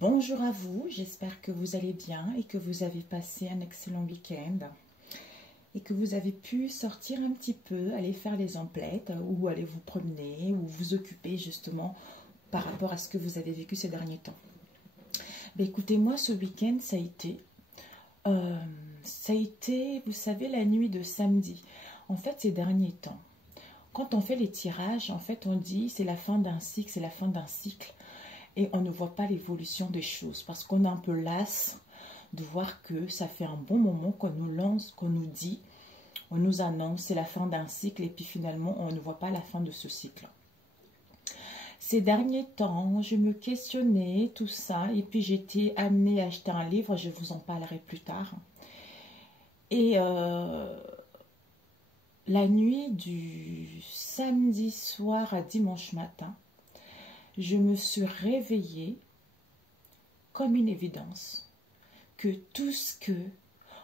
Bonjour à vous, j'espère que vous allez bien et que vous avez passé un excellent week-end et que vous avez pu sortir un petit peu, aller faire les emplettes ou aller vous promener ou vous occuper justement par rapport à ce que vous avez vécu ces derniers temps. Ben écoutez, moi ce week-end ça a été, vous savez, la nuit de samedi. En fait, ces derniers temps, quand on fait les tirages, en fait on dit c'est la fin d'un cycle, c'est la fin d'un cycle. Et on ne voit pas l'évolution des choses parce qu'on est un peu lasse de voir que ça fait un bon moment qu'on nous lance, qu'on nous dit, on nous annonce c'est la fin d'un cycle et puis finalement on ne voit pas la fin de ce cycle. Ces derniers temps, je me questionnais tout ça et puis j'étais amenée à acheter un livre, je vous en parlerai plus tard. Et la nuit du samedi soir à dimanche matin, je me suis réveillée comme une évidence que tout ce que,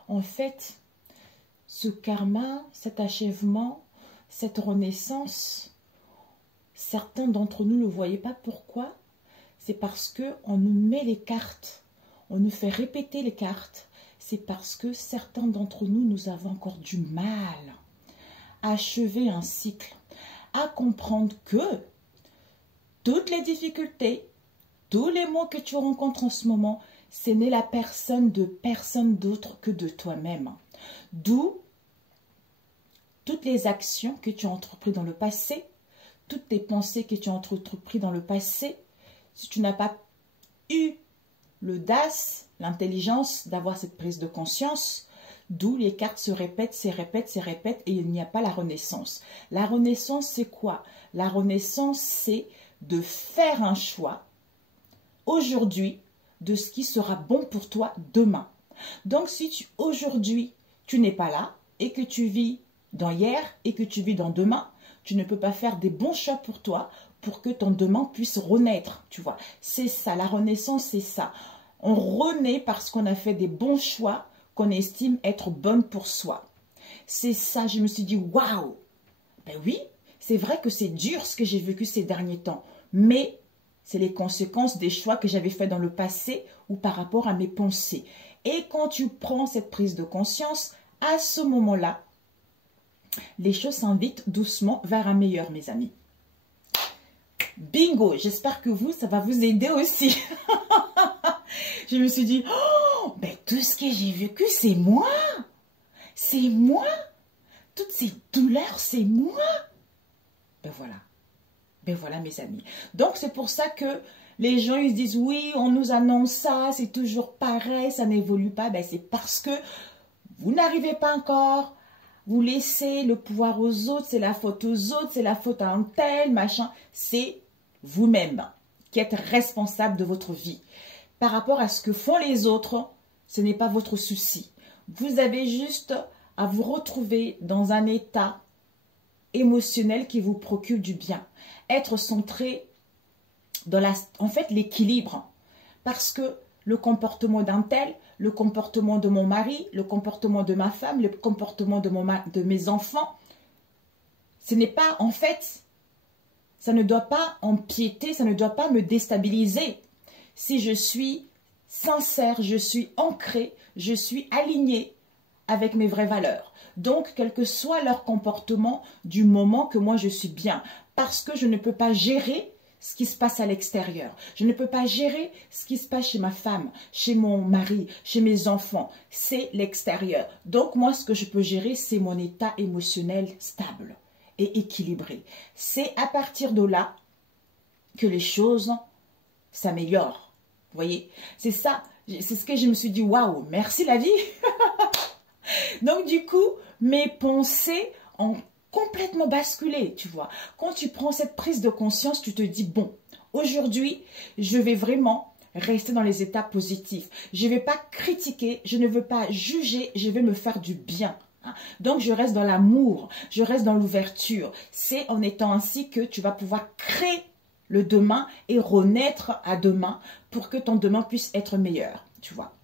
en fait, ce karma, cet achèvement, cette renaissance, certains d'entre nous ne le voyaient pas. Pourquoi? C'est parce qu'on nous met les cartes, on nous fait répéter les cartes. C'est parce que certains d'entre nous, nous avons encore du mal à achever un cycle, à comprendre que toutes les difficultés, tous les maux que tu rencontres en ce moment, ce n'est la personne de personne d'autre que de toi-même. D'où toutes les actions que tu as entreprises dans le passé, toutes tes pensées que tu as entreprises dans le passé, si tu n'as pas eu l'audace, l'intelligence d'avoir cette prise de conscience, d'où les cartes se répètent, se répètent et il n'y a pas la renaissance. La renaissance, c'est quoi? La renaissance, c'est de faire un choix aujourd'hui de ce qui sera bon pour toi demain. Donc, si aujourd'hui, tu n'es pas là et que tu vis dans hier et que tu vis dans demain, tu ne peux pas faire des bons choix pour toi pour que ton demain puisse renaître, tu vois. C'est ça, la renaissance, c'est ça. On renaît parce qu'on a fait des bons choix qu'on estime être bonnes pour soi. C'est ça, je me suis dit, waouh! Ben oui, c'est vrai que c'est dur ce que j'ai vécu ces derniers temps, mais c'est les conséquences des choix que j'avais faits dans le passé ou par rapport à mes pensées. Et quand tu prends cette prise de conscience, à ce moment-là, les choses s'invitent doucement vers un meilleur, mes amis. Bingo! J'espère que vous, ça va vous aider aussi. Je me suis dit, oh, ben tout ce que j'ai vécu, c'est moi. C'est moi. Toutes ces douleurs, c'est moi. Ben voilà. Ben voilà, mes amis. Donc, c'est pour ça que les gens, ils se disent, oui, on nous annonce ça, c'est toujours pareil, ça n'évolue pas. Ben, c'est parce que vous n'arrivez pas encore. Vous laissez le pouvoir aux autres, c'est la faute aux autres, c'est la faute à un tel, machin. C'est vous-même qui êtes responsable de votre vie. Par rapport à ce que font les autres, ce n'est pas votre souci. Vous avez juste à vous retrouver dans un état émotionnel qui vous procure du bien. Être centré dans en fait l'équilibre. Parce que le comportement d'un tel, le comportement de mon mari, le comportement de ma femme, le comportement de mes enfants, ce n'est pas, en fait, ça ne doit pas empiéter, ça ne doit pas me déstabiliser. Si je suis sincère, je suis ancrée, je suis alignée avec mes vraies valeurs. Donc, quel que soit leur comportement, du moment que moi je suis bien, parce que je ne peux pas gérer ce qui se passe à l'extérieur. Je ne peux pas gérer ce qui se passe chez ma femme, chez mon mari, chez mes enfants. C'est l'extérieur. Donc, moi, ce que je peux gérer, c'est mon état émotionnel stable et équilibré. C'est à partir de là que les choses s'améliorent. Vous voyez? C'est ça. C'est ce que je me suis dit, waouh, merci la vie. Donc, du coup, mes pensées ont complètement basculé, tu vois. Quand tu prends cette prise de conscience, tu te dis, bon, aujourd'hui, je vais vraiment rester dans les états positifs. Je ne vais pas critiquer, je ne veux pas juger, je vais me faire du bien. Donc, je reste dans l'amour, je reste dans l'ouverture. C'est en étant ainsi que tu vas pouvoir créer le demain et renaître à demain pour que ton demain puisse être meilleur, tu vois.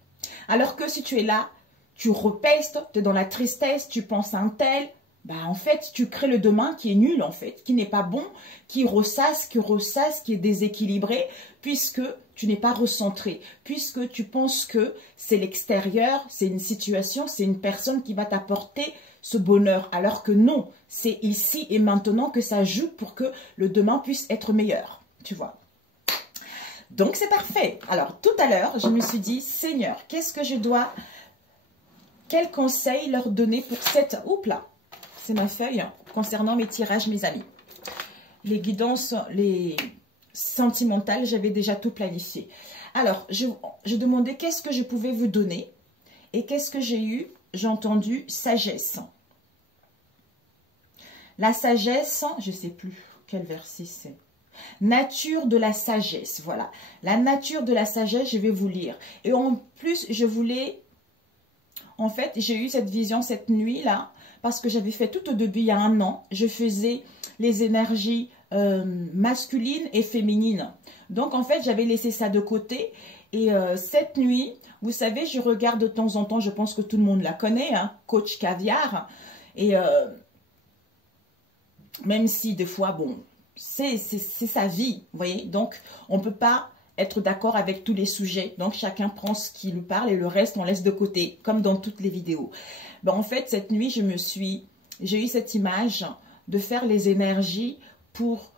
Alors que si tu es là, tu repestes, tu es dans la tristesse, tu penses à un tel, bah en fait, tu crées le demain qui est nul, en fait, qui n'est pas bon, qui ressasse, qui est déséquilibré, puisque tu n'es pas recentré, puisque tu penses que c'est l'extérieur, c'est une situation, c'est une personne qui va t'apporter ce bonheur, alors que non, c'est ici et maintenant que ça joue pour que le demain puisse être meilleur, tu vois. Donc c'est parfait. Alors tout à l'heure, je me suis dit, Seigneur, qu'est-ce que je dois, quel conseil leur donner pour cette, oups là, c'est ma feuille, hein, concernant mes tirages, mes amis. Les guidances, les sentimentales, j'avais déjà tout planifié. Alors, je demandais qu'est-ce que je pouvais vous donner. Et qu'est-ce que j'ai eu? J'ai entendu sagesse. La sagesse, je ne sais plus quel verset c'est. Nature de la sagesse, voilà. La nature de la sagesse, je vais vous lire. Et en plus, je voulais... En fait, j'ai eu cette vision cette nuit-là, parce que j'avais fait tout au début, il y a 1 an, je faisais les énergies masculines et féminines. Donc, en fait, j'avais laissé ça de côté. Et cette nuit, vous savez, je regarde de temps en temps, je pense que tout le monde la connaît, hein, Coach Caviar. Et même si des fois, bon, c'est sa vie, vous voyez. Donc, on ne peut pas être d'accord avec tous les sujets. Donc, chacun prend ce qui lui parle et le reste, on laisse de côté, comme dans toutes les vidéos. Ben, en fait, cette nuit, j'ai eu cette image de faire les énergies pour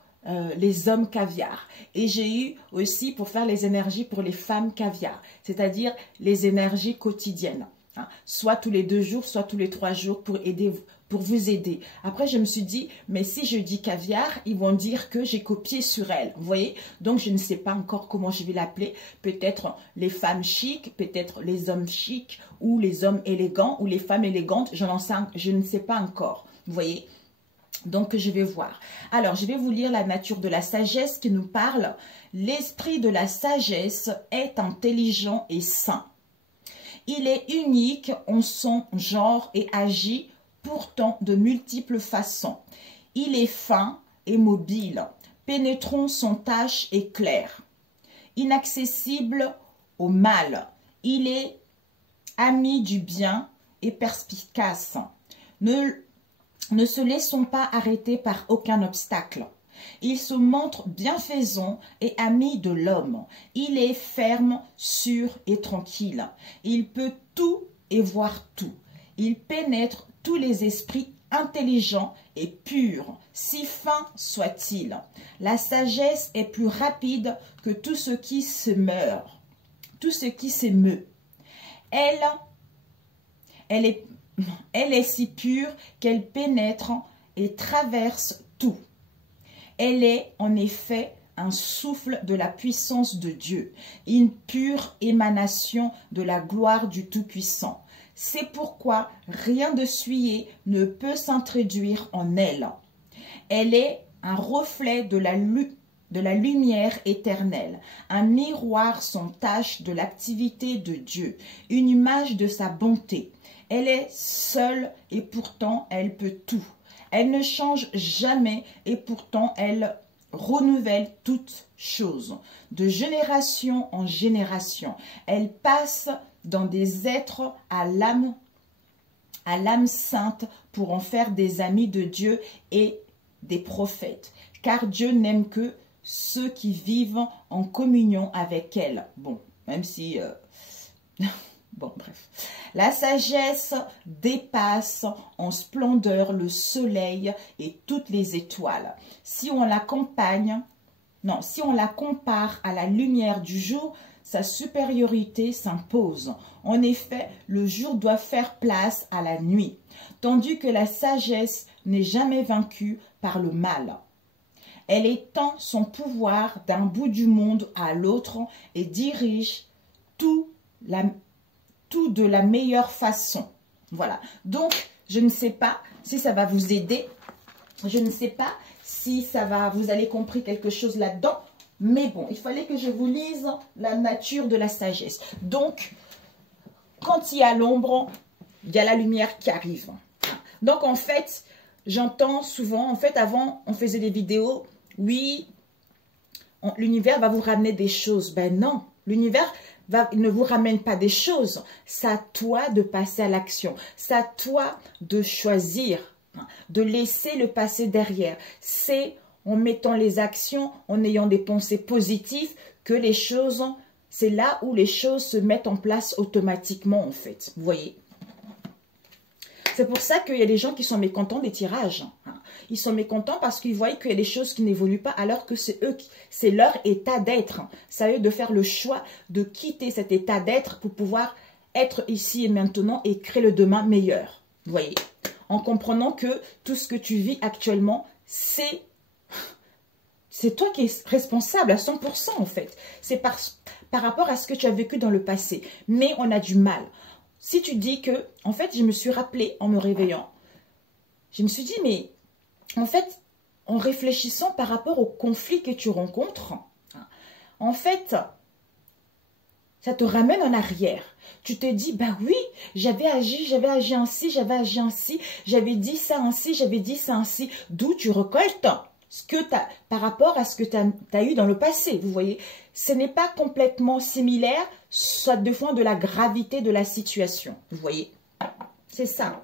les hommes caviar. Et j'ai eu aussi pour faire les énergies pour les femmes caviar, c'est-à-dire les énergies quotidiennes. Hein, soit tous les 2 jours, soit tous les 3 jours pour vous aider. Après, je me suis dit, mais si je dis caviar, ils vont dire que j'ai copié sur elle. Vous voyez? Donc, je ne sais pas encore comment je vais l'appeler. Peut-être les femmes chics, peut-être les hommes chics, ou les hommes élégants, ou les femmes élégantes. Je ne sais pas encore. Vous voyez? Donc, je vais voir. Alors, je vais vous lire la nature de la sagesse qui nous parle. L'esprit de la sagesse est intelligent et sain. Il est unique en son genre et agit pourtant de multiples façons. Il est fin et mobile, pénétrant son tâche est clair. Inaccessible au mal, il est ami du bien et perspicace. Ne se laissons pas arrêter par aucun obstacle. Il se montre bienfaisant et ami de l'homme. Il est ferme, sûr et tranquille. Il peut tout et voir tout. Il pénètre tous les esprits intelligents et purs, si fin soit-il. La sagesse est plus rapide que tout ce qui se meurt, tout ce qui s'émeut. Elle est si pure qu'elle pénètre et traverse tout. Elle est en effet un souffle de la puissance de Dieu, une pure émanation de la gloire du Tout-Puissant. C'est pourquoi rien de souillé ne peut s'introduire en elle. Elle est un reflet de la lumière éternelle, un miroir sans tache de l'activité de Dieu, une image de sa bonté. Elle est seule et pourtant elle peut tout. Elle ne change jamais et pourtant elle renouvelle toutes choses. De génération en génération, elle passe dans des êtres à l'âme sainte pour en faire des amis de Dieu et des prophètes. Car Dieu n'aime que ceux qui vivent en communion avec elle. Bon, même si... Bon, bref. La sagesse dépasse en splendeur le soleil et toutes les étoiles. Si on la compare à la lumière du jour, sa supériorité s'impose. En effet, le jour doit faire place à la nuit, tandis que la sagesse n'est jamais vaincue par le mal. Elle étend son pouvoir d'un bout du monde à l'autre et dirige tout de la meilleure façon. Voilà. Donc, je ne sais pas si ça va vous aider. Je ne sais pas si vous allez comprendre quelque chose là-dedans. Mais bon, il fallait que je vous lise la nature de la sagesse. Donc, quand il y a l'ombre, il y a la lumière qui arrive. Donc, en fait, j'entends souvent, en fait, avant, on faisait des vidéos, oui, l'univers va vous ramener des choses. Ben non, l'univers ne vous ramène pas des choses. C'est à toi de passer à l'action. C'est à toi de choisir, de laisser le passé derrière. C'est en mettant les actions, en ayant des pensées positives, que les choses, c'est là où les choses se mettent en place automatiquement en fait. Vous voyez? C'est pour ça qu'il y a des gens qui sont mécontents des tirages. Ils sont mécontents parce qu'ils voient qu'il y a des choses qui n'évoluent pas alors que c'est eux, c'est leur état d'être. C'est à eux de faire le choix de quitter cet état d'être pour pouvoir être ici et maintenant et créer le demain meilleur. Vous voyez? En comprenant que tout ce que tu vis actuellement, c'est toi qui es responsable à 100% en fait. C'est par rapport à ce que tu as vécu dans le passé. Mais on a du mal. Si tu dis que, en fait, je me suis rappelé en me réveillant, je me suis dit, mais en fait, en réfléchissant par rapport au conflit que tu rencontres, en fait, ça te ramène en arrière. Tu te dis, bah oui, j'avais agi ainsi, j'avais dit ça ainsi, j'avais dit ça ainsi. D'où tu récoltes ce que tu as, par rapport à ce que tu as eu dans le passé, vous voyez. Ce n'est pas complètement similaire, ça dépend de la gravité de la situation, vous voyez. C'est ça.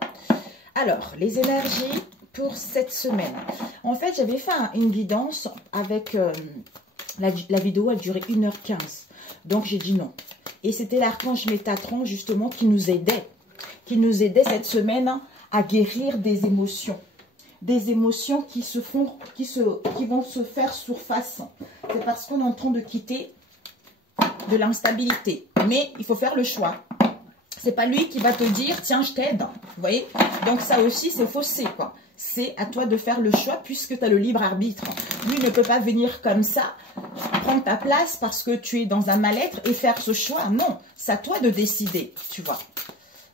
Alors, les énergies pour cette semaine. En fait, j'avais fait une guidance avec, la vidéo a duré 1h15. Donc, j'ai dit non. Et c'était l'archange Métatron, justement, qui nous aidait cette semaine à guérir des émotions. Des émotions qui vont se faire surface. C'est parce qu'on est en train de quitter de l'instabilité. Mais il faut faire le choix. C'est pas lui qui va te dire, tiens, je t'aide. Vous voyez? Donc ça aussi, c'est faussé, quoi. C'est à toi de faire le choix puisque tu as le libre arbitre. Lui ne peut pas venir comme ça, prendre ta place parce que tu es dans un mal-être et faire ce choix. Non, c'est à toi de décider, tu vois.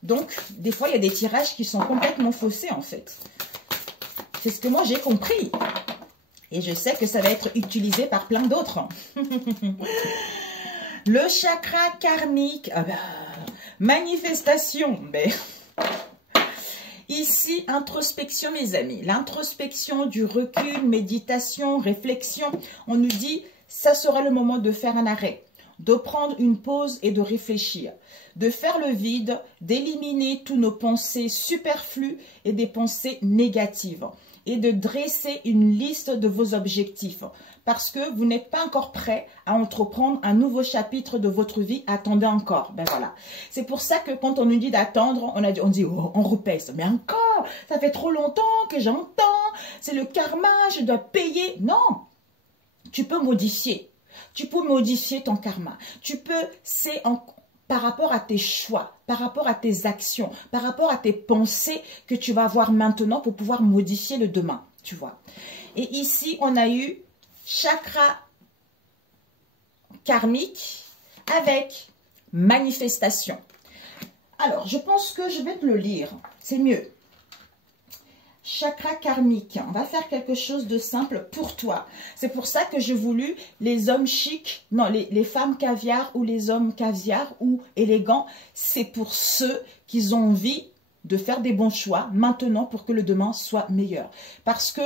Donc, des fois, il y a des tirages qui sont complètement faussés, en fait. C'est ce que moi, j'ai compris. Et je sais que ça va être utilisé par plein d'autres. Le chakra karmique. Ah bah, manifestation. Mais... Ici, introspection, mes amis. L'introspection, du recul, méditation, réflexion. On nous dit, ça sera le moment de faire un arrêt, de prendre une pause et de réfléchir, de faire le vide, d'éliminer tous nos pensées superflues et des pensées négatives et de dresser une liste de vos objectifs. Parce que vous n'êtes pas encore prêt à entreprendre un nouveau chapitre de votre vie, attendez encore. Ben voilà. C'est pour ça que quand on nous dit d'attendre, on dit oh, on repèse. Mais encore, ça fait trop longtemps que j'entends, c'est le karma, je dois payer. Non, tu peux modifier. Tu peux modifier ton karma. Tu peux, par rapport à tes choix, par rapport à tes actions, par rapport à tes pensées que tu vas avoir maintenant pour pouvoir modifier le demain, tu vois. Et ici, on a eu chakra karmique avec manifestation. Alors, je pense que je vais te le lire. C'est mieux. Chakra karmique. On va faire quelque chose de simple pour toi. C'est pour ça que j'ai voulu les hommes chics, non, les femmes caviar ou les hommes caviar ou élégants. C'est pour ceux qui ont envie de faire des bons choix maintenant pour que le demain soit meilleur. Parce que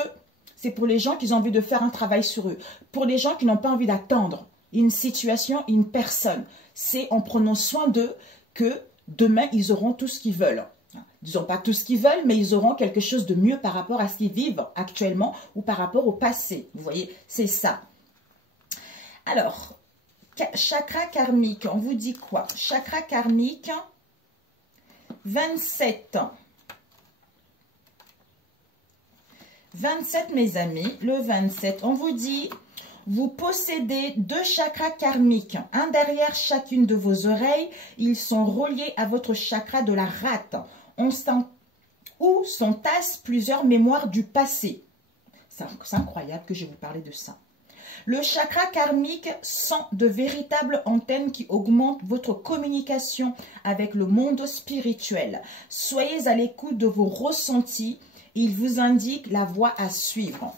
c'est pour les gens qui ont envie de faire un travail sur eux. Pour les gens qui n'ont pas envie d'attendre une situation, une personne. C'est en prenant soin d'eux que demain, ils auront tout ce qu'ils veulent. Ils n'ont pas tout ce qu'ils veulent, mais ils auront quelque chose de mieux par rapport à ce qu'ils vivent actuellement ou par rapport au passé. Vous voyez, c'est ça. Alors, chakra karmique, on vous dit quoi? Chakra karmique, 27. 27, mes amis, le 27, on vous dit, vous possédez 2 chakras karmiques, un derrière chacune de vos oreilles. Ils sont reliés à votre chakra de la rate, où s'entassent plusieurs mémoires du passé. C'est incroyable que je vais vous parler de ça. Le chakra karmique sont de véritables antennes qui augmentent votre communication avec le monde spirituel. Soyez à l'écoute de vos ressentis. Il vous indique la voie à suivre.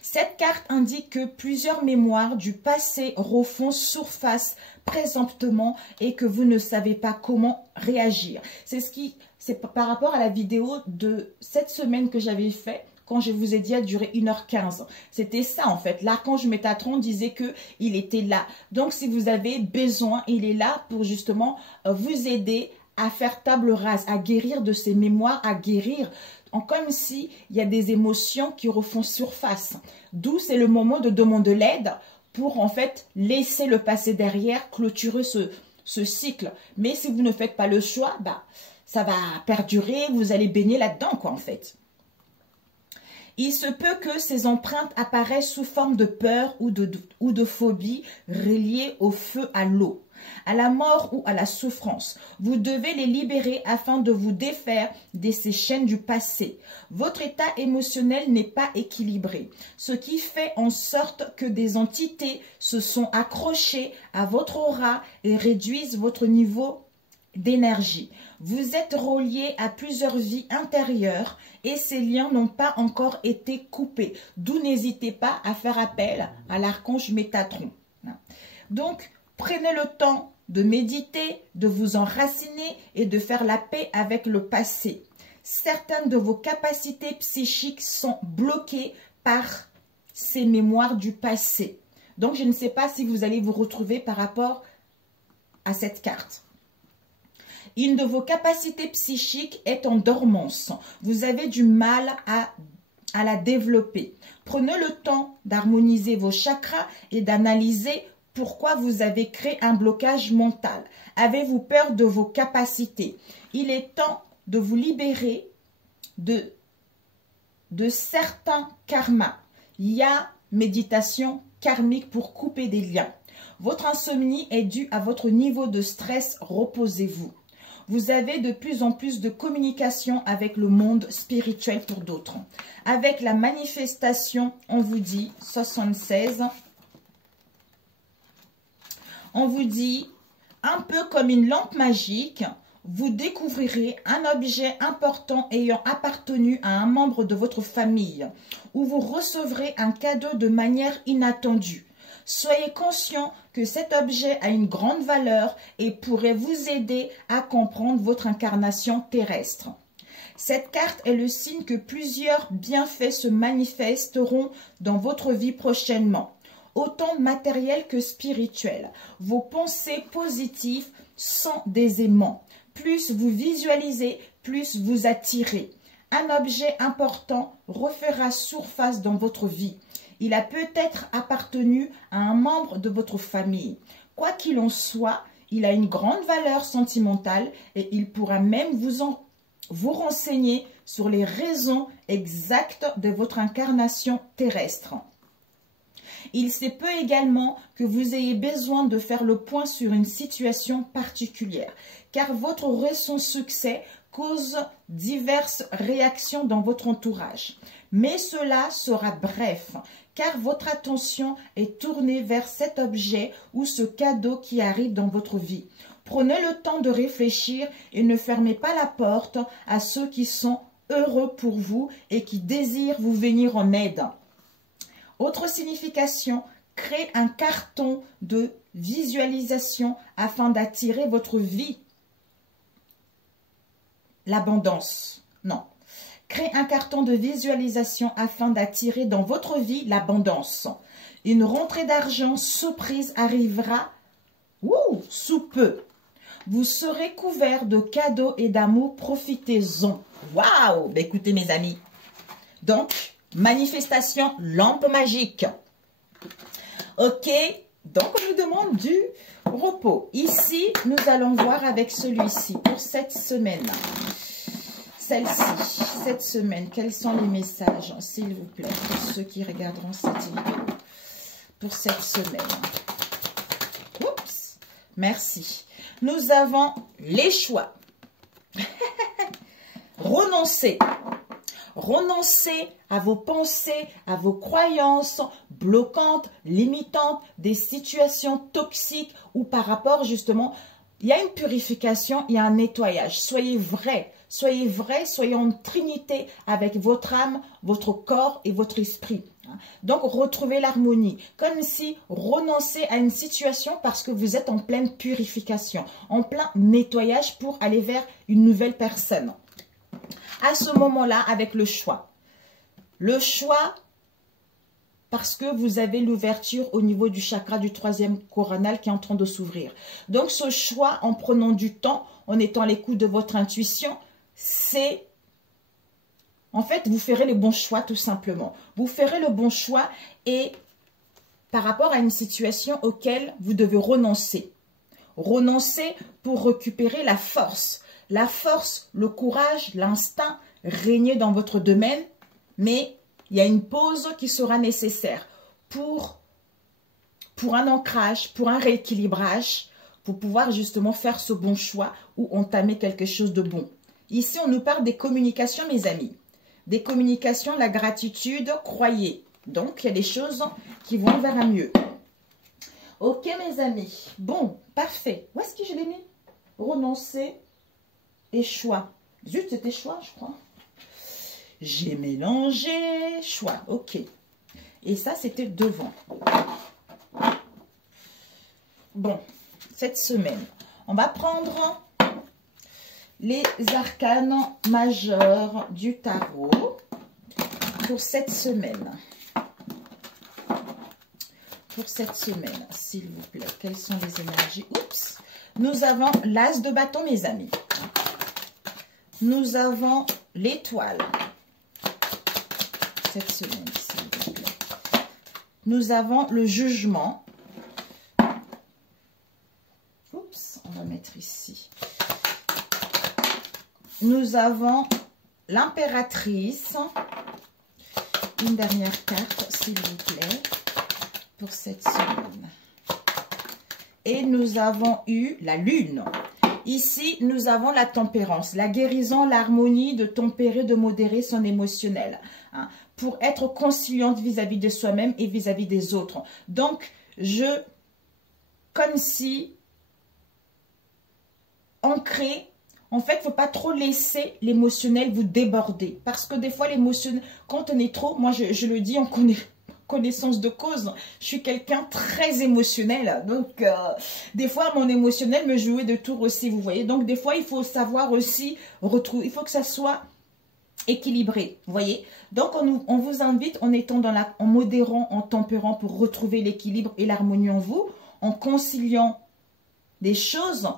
Cette carte indique que plusieurs mémoires du passé refont surface présentement et que vous ne savez pas comment réagir. C'est par rapport à la vidéo de cette semaine que j'avais fait quand je vous ai dit elle durait 1h15. C'était ça en fait. L'archange Métatron disait qu'il était là. Donc si vous avez besoin, il est là pour justement vous aider à faire table rase, à guérir de ces mémoires, à guérir comme s'il y a des émotions qui refont surface. D'où c'est le moment de demander l'aide pour en fait laisser le passé derrière, clôturer ce cycle. Mais si vous ne faites pas le choix, bah, ça va perdurer, vous allez baigner là-dedans, quoi, en fait. Il se peut que ces empreintes apparaissent sous forme de peur ou de phobie reliées au feu, à l'eau, à la mort ou à la souffrance. Vous devez les libérer afin de vous défaire de ces chaînes du passé. Votre état émotionnel n'est pas équilibré, ce qui fait en sorte que des entités se sont accrochées à votre aura et réduisent votre niveau d'énergie. Vous êtes relié à plusieurs vies intérieures et ces liens n'ont pas encore été coupés. D'où n'hésitez pas à faire appel à l'archange Métatron. Donc, prenez le temps de méditer, de vous enraciner et de faire la paix avec le passé. Certaines de vos capacités psychiques sont bloquées par ces mémoires du passé. Donc, je ne sais pas si vous allez vous retrouver par rapport à cette carte. Une de vos capacités psychiques est en dormance. Vous avez du mal à la développer. Prenez le temps d'harmoniser vos chakras et d'analyser pourquoi vous avez créé un blocage mental. Avez-vous peur de vos capacités? Il est temps de vous libérer de certains karmas. Il y a méditation karmique pour couper des liens. Votre insomnie est due à votre niveau de stress. Reposez-vous. Vous avez de plus en plus de communication avec le monde spirituel pour d'autres. Avec la manifestation, on vous dit 76. On vous dit, un peu comme une lampe magique, vous découvrirez un objet important ayant appartenu à un membre de votre famille ou vous recevrez un cadeau de manière inattendue. Soyez conscient que cet objet a une grande valeur et pourrait vous aider à comprendre votre incarnation terrestre. Cette carte est le signe que plusieurs bienfaits se manifesteront dans votre vie prochainement, autant matériels que spirituels. Vos pensées positives sont des aimants. Plus vous visualisez, plus vous attirez. Un objet important refera surface dans votre vie. Il a peut-être appartenu à un membre de votre famille. Quoi qu'il en soit, il a une grande valeur sentimentale et il pourra même vous renseigner sur les raisons exactes de votre incarnation terrestre. Il se peut également que vous ayez besoin de faire le point sur une situation particulière, car votre récent succès cause diverses réactions dans votre entourage. Mais cela sera bref, car votre attention est tournée vers cet objet ou ce cadeau qui arrive dans votre vie. Prenez le temps de réfléchir et ne fermez pas la porte à ceux qui sont heureux pour vous et qui désirent vous venir en aide. Autre signification, créez un carton de visualisation afin d'attirer votre vie. L'abondance. Non. Créez un carton de visualisation afin d'attirer dans votre vie l'abondance. Une rentrée d'argent surprise arrivera sous peu. Vous serez couvert de cadeaux et d'amour. Profitez-en. Waouh! Écoutez mes amis. Donc, manifestation lampe magique. Ok. Donc, on nous demande du repos. Ici, nous allons voir avec celui-ci pour cette semaine. Celle-ci, cette semaine, quels sont les messages, s'il vous plaît, pour ceux qui regarderont cette vidéo, pour cette semaine. Oups, merci. Nous avons les choix. Renoncez. Renoncez à vos pensées, à vos croyances bloquantes, limitantes, des situations toxiques ou par rapport justement, il y a une purification, il y a un nettoyage. Soyez vrai, soyez en trinité avec votre âme, votre corps et votre esprit. Donc, retrouvez l'harmonie, comme si renoncez à une situation parce que vous êtes en pleine purification, en plein nettoyage pour aller vers une nouvelle personne. À ce moment-là, avec le choix. Le choix, parce que vous avez l'ouverture au niveau du chakra du troisième coronal qui est en train de s'ouvrir. Donc, ce choix, en prenant du temps, en étant à l'écoute de votre intuition, c'est... En fait, vous ferez le bon choix tout simplement. Vous ferez le bon choix et par rapport à une situation auquel vous devez renoncer. Renoncer pour récupérer la force. La force, le courage, l'instinct, régner dans votre domaine, mais il y a une pause qui sera nécessaire pour un ancrage, pour un rééquilibrage, pour pouvoir justement faire ce bon choix ou entamer quelque chose de bon. Ici, on nous parle des communications, mes amis. Des communications, la gratitude, croyez. Donc, il y a des choses qui vont vers un mieux. Ok, mes amis. Bon, parfait. Où est-ce que je l'ai mis? Renoncer et choix. Zut, c'était choix, je crois. J'ai mélangé choix. Ok. Et ça, c'était devant. Bon, cette semaine, on va prendre les arcanes majeurs du tarot pour cette semaine. Pour cette semaine, s'il vous plaît. Quelles sont les énergies? Oups. Nous avons l'as de bâton, mes amis. Nous avons l'étoile. Cette semaine, s'il vous plaît. Nous avons le jugement. Oups, on va mettre ici. Nous avons l'impératrice. Une dernière carte, s'il vous plaît, pour cette semaine. Et nous avons eu la lune. Ici, nous avons la tempérance, la guérison, l'harmonie, de tempérer, de modérer son émotionnel. Hein, pour être conciliante vis-à-vis de soi-même et vis-à-vis des autres. Donc, comme si, ancré. En fait, il ne faut pas trop laisser l'émotionnel vous déborder. Parce que des fois, l'émotionnel, quand on est trop, moi je le dis en connaissance de cause, je suis quelqu'un très émotionnel. Donc, des fois, mon émotionnel me jouait de tours aussi, vous voyez. Donc, des fois, il faut savoir aussi retrouver, il faut que ça soit équilibré, vous voyez. Donc, on vous invite en étant en modérant, en tempérant pour retrouver l'équilibre et l'harmonie en vous, en conciliant des choses.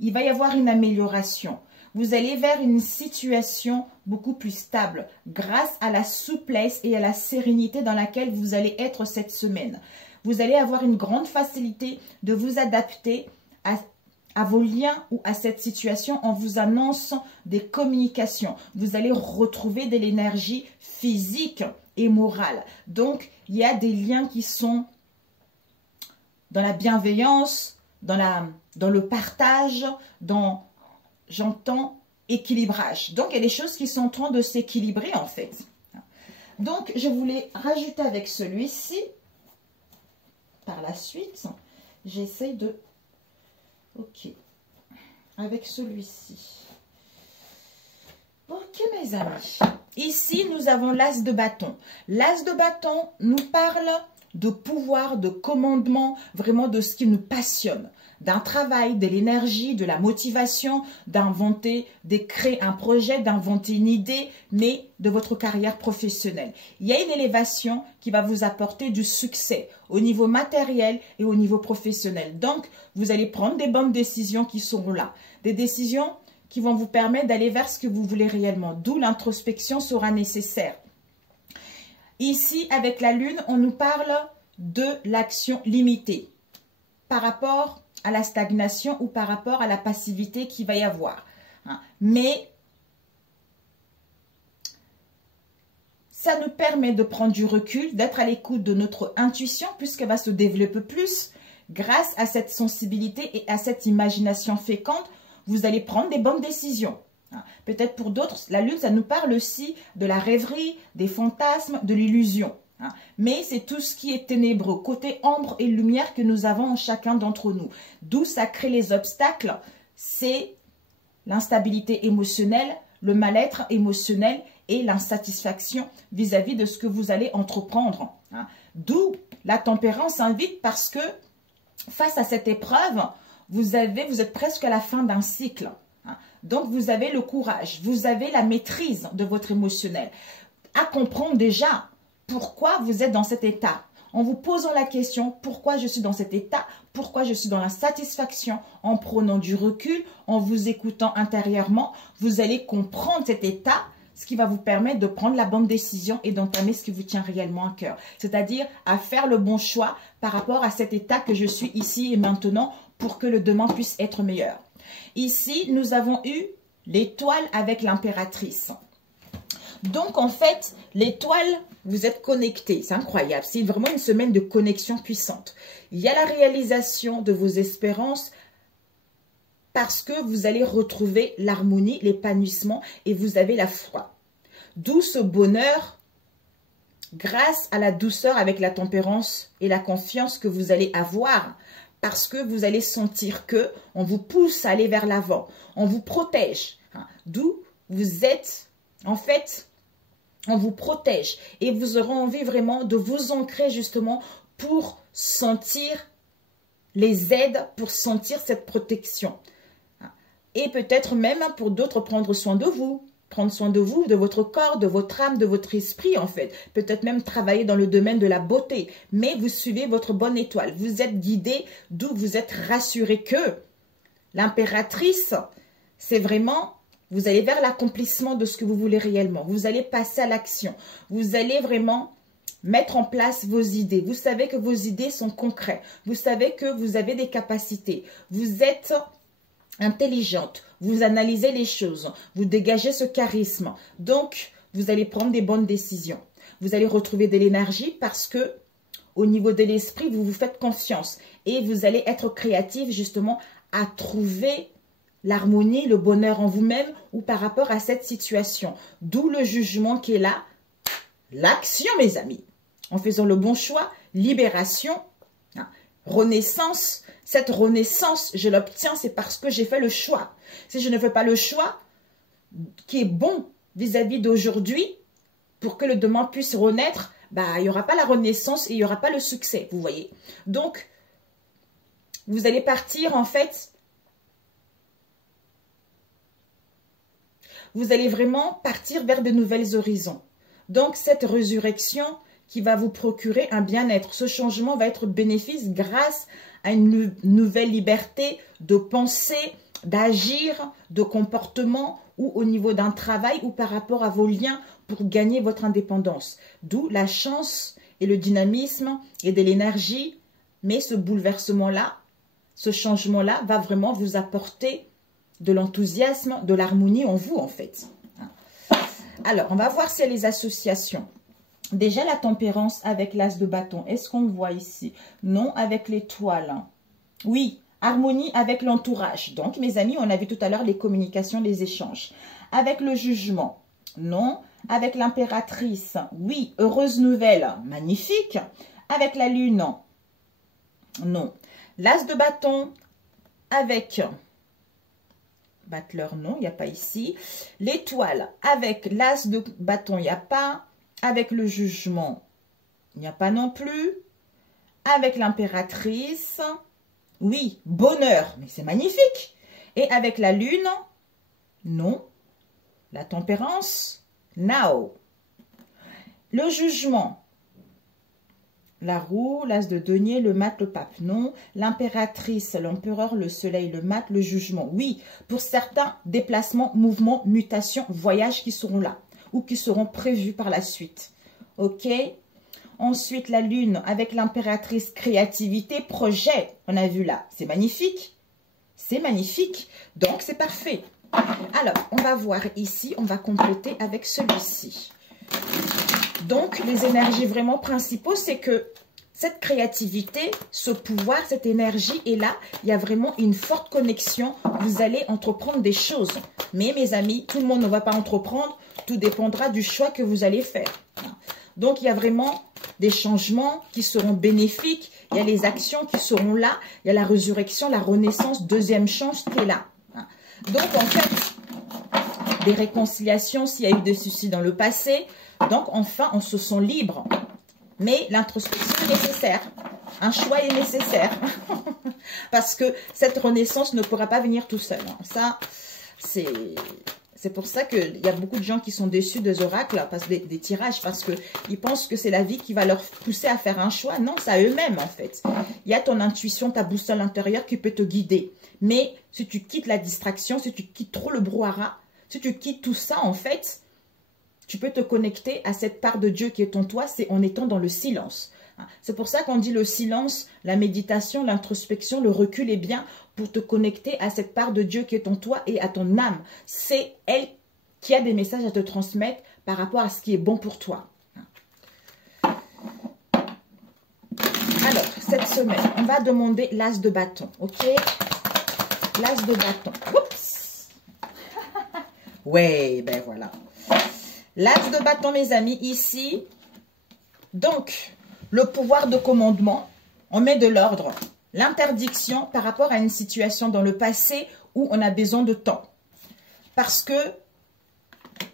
Il va y avoir une amélioration. Vous allez vers une situation beaucoup plus stable grâce à la souplesse et à la sérénité dans laquelle vous allez être cette semaine. Vous allez avoir une grande facilité de vous adapter à vos liens ou à cette situation en vous annonçant des communications. Vous allez retrouver de l'énergie physique et morale. Donc, il y a des liens qui sont dans la bienveillance, dans le partage, j'entends, équilibrage. Donc, il y a des choses qui sont en train de s'équilibrer, en fait. Donc, je voulais rajouter avec celui-ci, par la suite, j'essaie de... Ok, avec celui-ci. Ok, mes amis. Ici, nous avons l'as de bâton. L'as de bâton nous parle de pouvoir, de commandement, vraiment de ce qui nous passionne. D'un travail, de l'énergie, de la motivation, d'inventer, de créer un projet, d'inventer une idée, mais de votre carrière professionnelle. Il y a une élévation qui va vous apporter du succès au niveau matériel et au niveau professionnel. Donc, vous allez prendre des bonnes décisions qui seront là. Des décisions qui vont vous permettre d'aller vers ce que vous voulez réellement. D'où l'introspection sera nécessaire. Ici, avec la lune, on nous parle de l'action limitée par rapport à la stagnation ou par rapport à la passivité qu'il va y avoir. Mais ça nous permet de prendre du recul, d'être à l'écoute de notre intuition puisqu'elle va se développer plus. Grâce à cette sensibilité et à cette imagination féconde, vous allez prendre des bonnes décisions. Peut-être pour d'autres, la lune, ça nous parle aussi de la rêverie, des fantasmes, de l'illusion. Mais c'est tout ce qui est ténébreux, côté ombre et lumière que nous avons en chacun d'entre nous. D'où ça crée les obstacles, c'est l'instabilité émotionnelle, le mal-être émotionnel et l'insatisfaction vis-à-vis de ce que vous allez entreprendre. D'où la tempérance invite parce que face à cette épreuve, vous êtes presque à la fin d'un cycle. Donc, vous avez le courage, vous avez la maîtrise de votre émotionnel. À comprendre déjà pourquoi vous êtes dans cet état. En vous posant la question, pourquoi je suis dans cet état? Pourquoi je suis dans l'insatisfaction? En prenant du recul, en vous écoutant intérieurement, vous allez comprendre cet état ce qui va vous permettre de prendre la bonne décision et d'entamer ce qui vous tient réellement à cœur. C'est-à-dire à faire le bon choix par rapport à cet état que je suis ici et maintenant pour que le demain puisse être meilleur. Ici, nous avons eu l'étoile avec l'impératrice. Donc, en fait, l'étoile, vous êtes connectés. C'est incroyable. C'est vraiment une semaine de connexion puissante. Il y a la réalisation de vos espérances parce que vous allez retrouver l'harmonie, l'épanouissement et vous avez la foi. D'où ce bonheur grâce à la douceur avec la tempérance et la confiance que vous allez avoir parce que vous allez sentir que on vous pousse à aller vers l'avant, on vous protège. D'où vous êtes, en fait, on vous protège et vous aurez envie vraiment de vous ancrer justement pour sentir les aides, pour sentir cette protection. Et peut-être même pour d'autres prendre soin de vous, de votre corps, de votre âme, de votre esprit en fait. Peut-être même travailler dans le domaine de la beauté. Mais vous suivez votre bonne étoile. Vous êtes guidé, d'où vous êtes rassuré que l'impératrice, c'est vraiment, vous allez vers l'accomplissement de ce que vous voulez réellement. Vous allez passer à l'action. Vous allez vraiment mettre en place vos idées. Vous savez que vos idées sont concrètes. Vous savez que vous avez des capacités. Vous êtes intelligente, vous analysez les choses, vous dégagez ce charisme. Donc, vous allez prendre des bonnes décisions. Vous allez retrouver de l'énergie parce que, au niveau de l'esprit, vous vous faites confiance. Et vous allez être créatif justement à trouver l'harmonie, le bonheur en vous-même ou par rapport à cette situation. D'où le jugement qui est là. L'action, mes amis. En faisant le bon choix, libération, renaissance. Cette renaissance, je l'obtiens, c'est parce que j'ai fait le choix. Si je ne fais pas le choix qui est bon vis-à-vis d'aujourd'hui, pour que le demain puisse renaître, il n'y aura pas la renaissance et il n'y aura pas le succès, vous voyez. Donc, vous allez partir en fait, vous allez vraiment partir vers de nouvelles horizons. Donc, cette résurrection qui va vous procurer un bien-être, ce changement va être bénéfique grâce à une nouvelle liberté de penser, d'agir, de comportement ou au niveau d'un travail ou par rapport à vos liens pour gagner votre indépendance. D'où la chance et le dynamisme et de l'énergie. Mais ce bouleversement-là, ce changement-là va vraiment vous apporter de l'enthousiasme, de l'harmonie en vous en fait. Alors, on va voir si les associations. Déjà, la tempérance avec l'as de bâton. Est-ce qu'on le voit ici? Non, avec l'étoile. Oui, harmonie avec l'entourage. Donc, mes amis, on a vu tout à l'heure les communications, les échanges. Avec le jugement. Non. Avec l'impératrice. Oui, heureuse nouvelle. Magnifique. Avec la lune. Non. L'as de bâton avec... battleur, non, il n'y a pas ici. L'étoile avec l'as de bâton, il n'y a pas. Avec le jugement, il n'y a pas non plus. Avec l'impératrice, oui, bonheur, mais c'est magnifique. Et avec la lune, non. La tempérance, now. Le jugement, la roue, l'as de denier, le mat, le pape, non. L'impératrice, l'empereur, le soleil, le mat, le jugement, oui. Pour certains déplacements, mouvements, mutations, voyages qui seront là ou qui seront prévus par la suite. Ok? Ensuite, la lune avec l'impératrice, créativité, projet. On a vu là, c'est magnifique. C'est magnifique. Donc, c'est parfait. Alors, on va voir ici, on va compléter avec celui-ci. Donc, les énergies vraiment principaux, c'est que cette créativité, ce pouvoir, cette énergie est là. Il y a vraiment une forte connexion. Vous allez entreprendre des choses. Mais, mes amis, tout le monde ne va pas entreprendre. Tout dépendra du choix que vous allez faire. Donc, il y a vraiment des changements qui seront bénéfiques. Il y a les actions qui seront là. Il y a la résurrection, la renaissance, deuxième chance qui est là. Donc, en fait, des réconciliations s'il y a eu des soucis dans le passé. Donc, enfin, on se sent libre. Mais l'introspection est nécessaire. Un choix est nécessaire. Parce que cette renaissance ne pourra pas venir tout seul. Ça, c'est pour ça qu'il y a beaucoup de gens qui sont déçus des oracles, des tirages, parce qu'ils pensent que c'est la vie qui va leur pousser à faire un choix. Non, c'est à eux-mêmes, en fait. Il y a ton intuition, ta boussole intérieure qui peut te guider. Mais si tu quittes la distraction, si tu quittes trop le brouhaha, si tu quittes tout ça, en fait, Tu peux te connecter à cette part de Dieu qui est en toi, c'est en étant dans le silence. C'est pour ça qu'on dit le silence, la méditation, l'introspection, le recul est bien pour te connecter à cette part de Dieu qui est en toi et à ton âme. C'est elle qui a des messages à te transmettre par rapport à ce qui est bon pour toi. Alors, cette semaine, on va demander l'as de bâton, ok? L'as de bâton. Oups! Ouais, ben voilà. L'as de bâton, mes amis, ici. Donc, le pouvoir de commandement, on met de l'ordre. L'interdiction par rapport à une situation dans le passé où on a besoin de temps. Parce que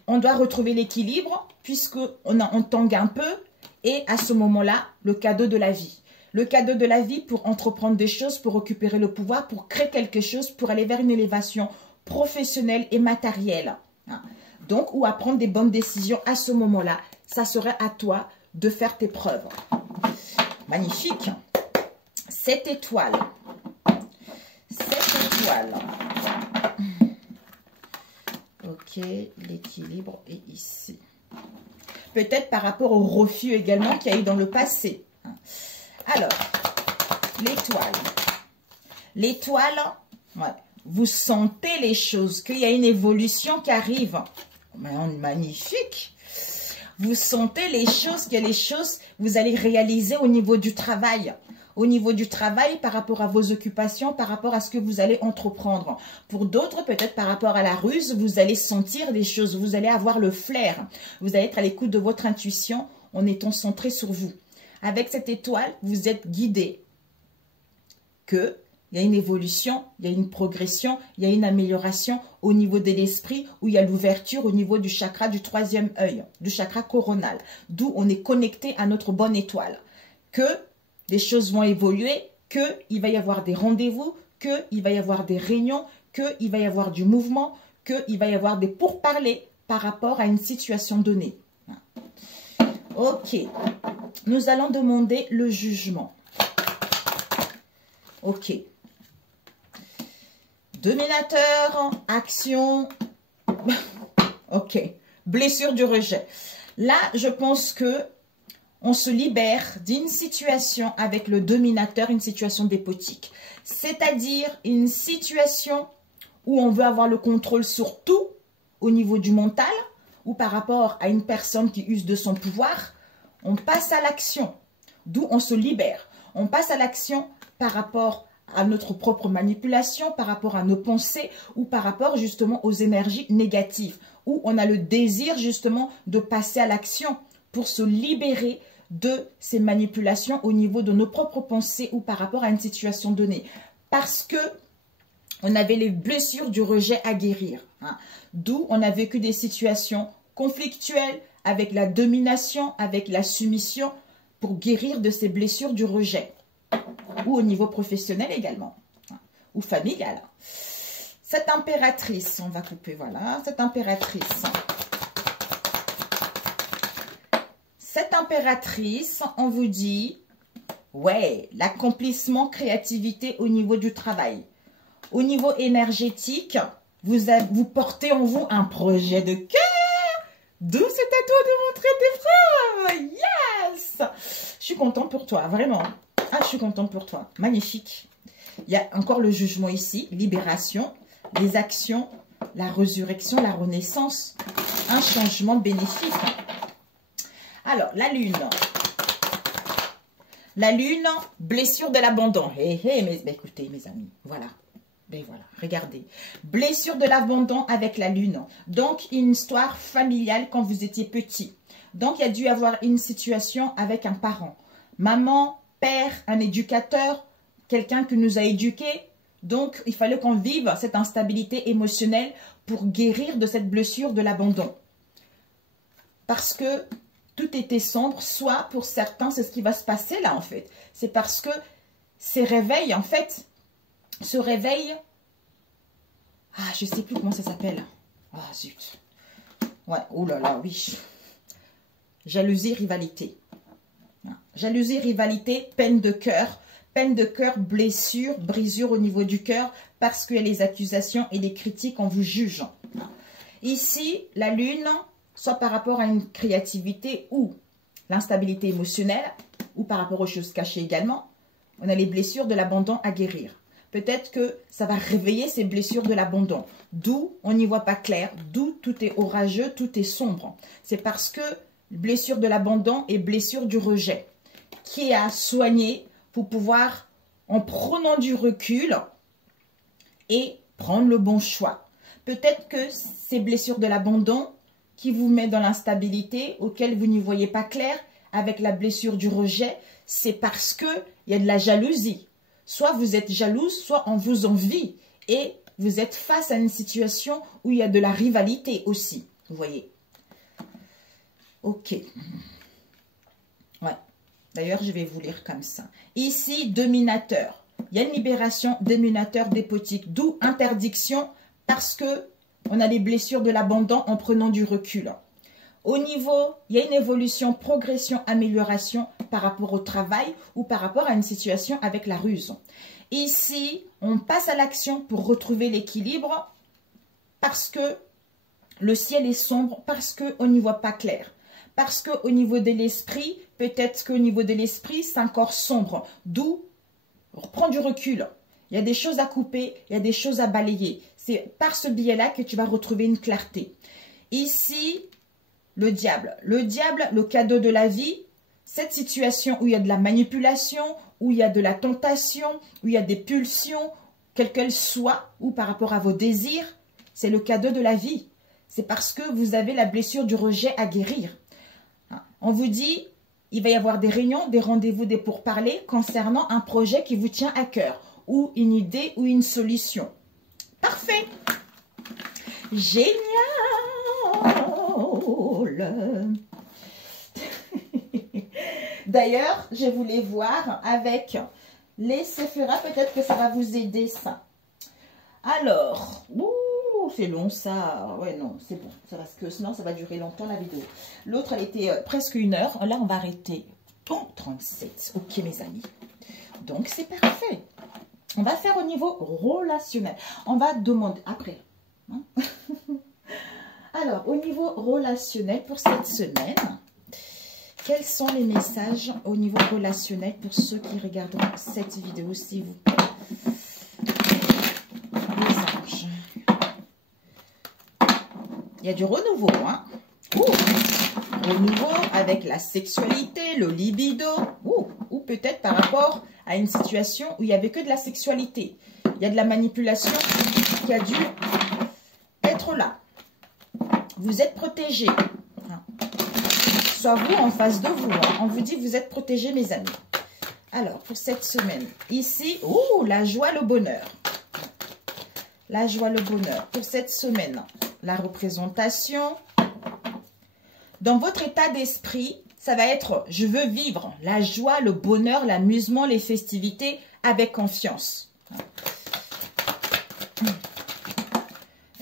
on doit retrouver l'équilibre puisqu'on tangue un peu. Et à ce moment-là, le cadeau de la vie. Le cadeau de la vie pour entreprendre des choses, pour récupérer le pouvoir, pour créer quelque chose, pour aller vers une élévation professionnelle et matérielle. Donc, ou à prendre des bonnes décisions à ce moment-là. Ça serait à toi de faire tes preuves. Magnifique. 7 étoiles. 7 étoiles. Ok, l'équilibre est ici. Peut-être par rapport au refus également qu'il y a eu dans le passé. Alors, l'étoile. L'étoile, ouais, vous sentez les choses, qu'il y a une évolution qui arrive. Magnifique. Vous sentez les choses, qu'il y a les choses que vous allez réaliser au niveau du travail. Au niveau du travail, par rapport à vos occupations, par rapport à ce que vous allez entreprendre. Pour d'autres, peut-être par rapport à la ruse, vous allez sentir des choses, vous allez avoir le flair. Vous allez être à l'écoute de votre intuition en étant centré sur vous. Avec cette étoile, vous êtes guidé qu'il y a une évolution, il y a une progression, il y a une amélioration au niveau de l'esprit où il y a l'ouverture au niveau du chakra du 3e œil, du chakra coronal, d'où on est connecté à notre bonne étoile. Que les choses vont évoluer, qu'il va y avoir des rendez-vous, qu'il va y avoir des réunions, qu'il va y avoir du mouvement, qu'il va y avoir des pourparlers par rapport à une situation donnée. Ok, nous allons demander le jugement. Ok. Dominateur, action. Ok, blessure du rejet. Là, je pense que on se libère d'une situation avec le dominateur, une situation dépotique. C'est-à-dire une situation où on veut avoir le contrôle sur tout au niveau du mental ou par rapport à une personne qui use de son pouvoir. On passe à l'action, d'où on se libère. On passe à l'action par rapport à notre propre manipulation, par rapport à nos pensées ou par rapport justement aux énergies négatives, où on a le désir justement de passer à l'action pour se libérer de ces manipulations au niveau de nos propres pensées ou par rapport à une situation donnée. Parce que on avait les blessures du rejet à guérir. D'où on a vécu des situations conflictuelles avec la domination, avec la soumission pour guérir de ces blessures du rejet. Ou au niveau professionnel également. Ou familial. Cette impératrice, on va couper, voilà. Cette impératrice. Cette impératrice, on vous dit, ouais, l'accomplissement, créativité au niveau du travail. Au niveau énergétique, vous portez en vous un projet de cœur. D'où c'est à toi de montrer tes preuves. Yes! Je suis contente pour toi, vraiment. Ah, je suis contente pour toi. Magnifique. Il y a encore le jugement ici, libération, les actions, la résurrection, la renaissance, un changement bénéfique. Alors, la lune. La lune, blessure de l'abandon. Mais écoutez, mes amis, voilà. Ben voilà, regardez. Blessure de l'abandon avec la lune. Donc, une histoire familiale quand vous étiez petit. Donc, il y a dû y avoir une situation avec un parent. Maman, père, un éducateur, quelqu'un qui nous a éduqués. Donc, il fallait qu'on vive cette instabilité émotionnelle pour guérir de cette blessure de l'abandon. Parce que tout était sombre, soit pour certains, c'est ce qui va se passer là en fait. C'est parce que ces réveils, en fait, ce réveil, je sais plus comment ça s'appelle. Ah zut. Ouais, oh là là, oui. Jalousie, rivalité. Jalousie, rivalité, peine de cœur, blessure, brisure au niveau du cœur, parce qu'il y a les accusations et les critiques, on vous juge. Ici, la lune, soit par rapport à une créativité ou l'instabilité émotionnelle, ou par rapport aux choses cachées également. On a les blessures de l'abandon à guérir. Peut-être que ça va réveiller ces blessures de l'abandon. D'où on n'y voit pas clair, d'où tout est orageux, tout est sombre. C'est parce que blessure de l'abandon et blessure du rejet, qui est à soigner pour pouvoir, en prenant du recul et prendre le bon choix. Peut-être que ces blessures de l'abandon qui vous met dans l'instabilité, auquel vous n'y voyez pas clair, avec la blessure du rejet, c'est parce qu'il y a de la jalousie. Soit vous êtes jalouse, soit on vous envie. Et vous êtes face à une situation où il y a de la rivalité aussi. Vous voyez? Ok. Ouais. D'ailleurs, je vais vous lire comme ça. Ici, dominateur. Il y a une libération, dominateur, dépotique. D'où interdiction, parce que on a les blessures de l'abandon en prenant du recul. Au niveau, il y a une évolution, progression, amélioration par rapport au travail ou par rapport à une situation avec la ruse. Ici, on passe à l'action pour retrouver l'équilibre parce que le ciel est sombre, parce qu'on n'y voit pas clair. Parce qu'au niveau de l'esprit, peut-être qu'au niveau de l'esprit, c'est encore sombre. D'où, reprends du recul. Il y a des choses à couper, il y a des choses à balayer. C'est par ce biais-là que tu vas retrouver une clarté. Ici, le diable. Le diable, le cadeau de la vie, cette situation où il y a de la manipulation, où il y a de la tentation, où il y a des pulsions, quelles qu'elles soient, ou par rapport à vos désirs, c'est le cadeau de la vie. C'est parce que vous avez la blessure du rejet à guérir. On vous dit, il va y avoir des réunions, des rendez-vous, des pourparlers concernant un projet qui vous tient à cœur, ou une idée ou une solution. Parfait. Génial. D'ailleurs, je voulais voir avec les séphiras, peut-être que ça va vous aider ça. Alors, c'est long ça. Ouais, non, c'est bon. Parce que sinon, ça va durer longtemps la vidéo. L'autre, elle était presque 1 heure. Là, on va arrêter. Bon, 37. Ok, mes amis. Donc, c'est parfait. On va faire au niveau relationnel. On va demander après. Hein? Alors, au niveau relationnel pour cette semaine, quels sont les messages au niveau relationnel pour ceux qui regarderont cette vidéo, s'il vous plaît? Les anges. Il y a du renouveau, hein? Renouveau avec la sexualité, le libido, ou peut-être par rapport à une situation où il n'y avait que de la sexualité. Il y a de la manipulation qui a dû être là. Vous êtes protégés. Soit vous en face de vous. On vous dit vous êtes protégés, mes amis. Alors, pour cette semaine, ici, la joie, le bonheur. La joie, le bonheur. Pour cette semaine, la représentation. Dans votre état d'esprit, ça va être, je veux vivre la joie, le bonheur, l'amusement, les festivités avec confiance.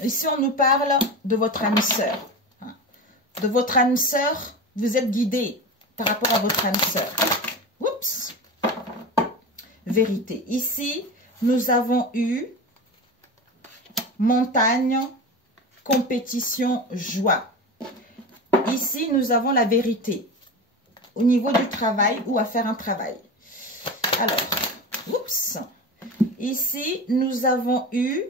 Ici, on nous parle de votre âme sœur. De votre âme sœur, vous êtes guidé par rapport à votre âme sœur. Oups. Vérité. Ici, nous avons eu montagne, compétition, joie. Ici, nous avons la vérité au niveau du travail ou à faire un travail. Alors, oups. Ici, nous avons eu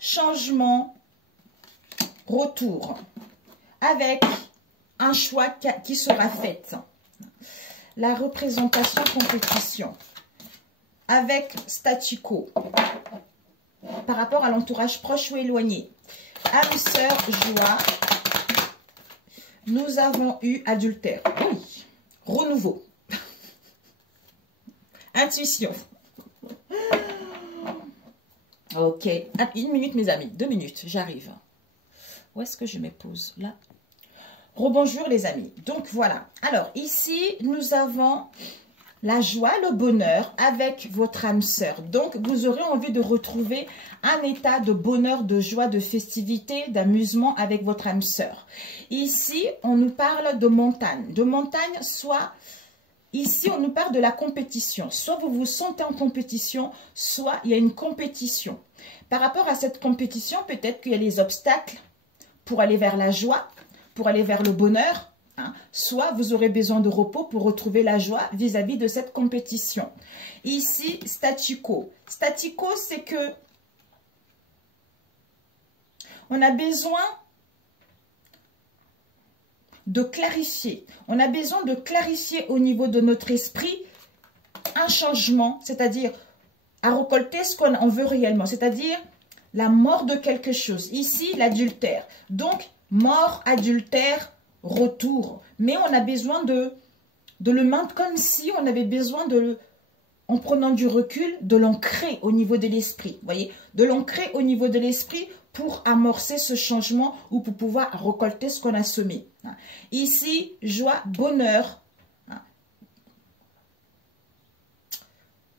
changement, retour, avec un choix qui sera fait. La représentation compétition, avec statu quo, par rapport à l'entourage proche ou éloigné. Âme sœur, joie. Nous avons eu adultère. Oui. Renouveau. Intuition. Ok. 1 minute, mes amis. 2 minutes. J'arrive. Où est-ce que je me pose? Là. Rebonjour, les amis. Donc, voilà. Alors, ici, nous avons la joie, le bonheur avec votre âme sœur. Donc, vous aurez envie de retrouver un état de bonheur, de joie, de festivité, d'amusement avec votre âme sœur. Ici, on nous parle de montagne. De montagne, soit... Ici, on nous parle de la compétition. Soit vous vous sentez en compétition, soit il y a une compétition. Par rapport à cette compétition, peut-être qu'il y a les obstacles pour aller vers la joie, pour aller vers le bonheur, hein, soit vous aurez besoin de repos pour retrouver la joie vis-à-vis de cette compétition. Ici, statu quo. Statu quo, c'est que on a besoin de clarifier. On a besoin de clarifier au niveau de notre esprit un changement, c'est-à-dire à récolter ce qu'on veut réellement, c'est-à-dire la mort de quelque chose. Ici, l'adultère. Donc, mort, adultère, retour. Mais on a besoin de le maintenir comme si on avait besoin en prenant du recul, de l'ancrer au niveau de l'esprit. Vous voyez, de l'ancrer au niveau de l'esprit pour amorcer ce changement ou pour pouvoir récolter ce qu'on a semé. Ici, joie, bonheur,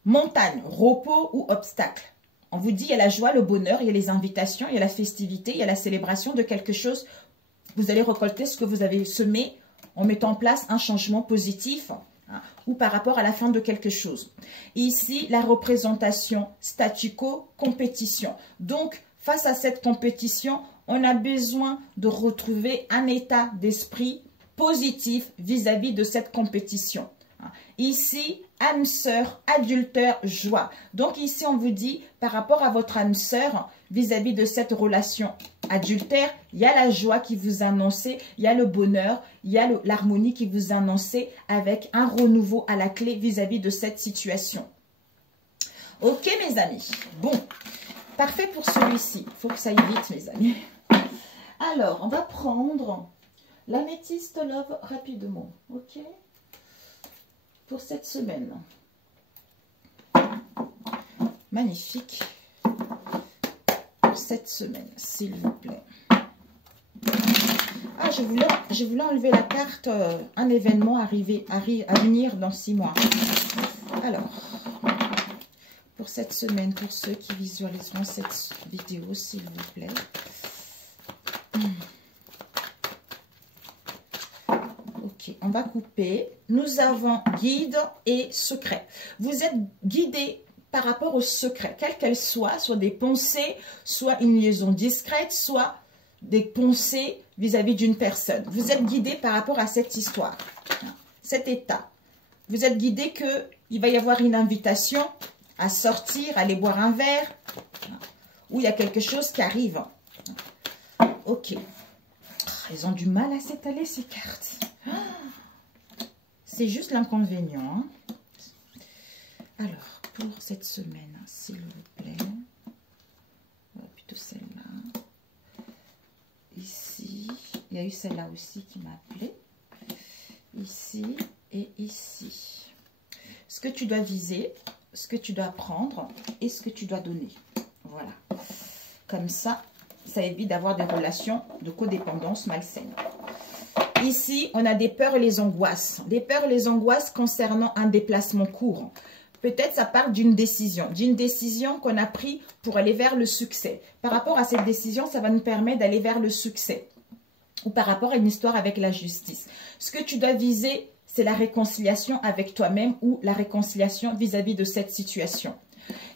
montagne, repos ou obstacle. On vous dit, il y a la joie, le bonheur, il y a les invitations, il y a la festivité, il y a la célébration de quelque chose. Vous allez récolter ce que vous avez semé en mettant en place un changement positif ou par rapport à la fin de quelque chose. Ici, la représentation statu quo, compétition. Donc, face à cette compétition, on a besoin de retrouver un état d'esprit positif vis-à-vis de cette compétition. Ici, âme sœur, adultère, joie. Donc ici, on vous dit, par rapport à votre âme sœur, vis-à-vis de cette relation adultère, il y a la joie qui vous annonce, il y a le bonheur, il y a l'harmonie qui vous annonce avec un renouveau à la clé vis-à-vis de cette situation. Ok, mes amis. Bon, parfait pour celui-ci. Il faut que ça aille vite, mes amis. Alors, on va prendre l'améthyste love rapidement. Ok? Pour cette semaine. Magnifique. Pour cette semaine, s'il vous plaît. Ah, je voulais enlever la carte un événement à venir dans 6 mois. Alors, pour cette semaine, pour ceux qui visualiseront cette vidéo, s'il vous plaît. Ok, on va couper. Nous avons guide et secret. Vous êtes guidé par rapport au secret, quelle qu'elle soit des pensées, soit une liaison discrète, soit des pensées vis-à-vis d'une personne. Vous êtes guidé par rapport à cette histoire, cet état. Vous êtes guidé qu'il va y avoir une invitation à sortir, à aller boire un verre, où il y a quelque chose qui arrive. Ok. Ils ont du mal à s'étaler, ces cartes. C'est juste l'inconvénient. Hein. Alors, pour cette semaine, s'il vous plaît. Plutôt celle-là. Ici. Il y a eu celle-là aussi qui m'a appelé. Ici et ici. Ce que tu dois viser, ce que tu dois prendre et ce que tu dois donner. Voilà. Comme ça, ça évite d'avoir des relations de codépendance malsaines. Ici, on a des peurs et les angoisses. Des peurs et les angoisses concernant un déplacement court. Peut-être ça part d'une décision qu'on a prise pour aller vers le succès. Par rapport à cette décision, ça va nous permettre d'aller vers le succès. Ou par rapport à une histoire avec la justice. Ce que tu dois viser, c'est la réconciliation avec toi-même ou la réconciliation vis-à-vis de cette situation.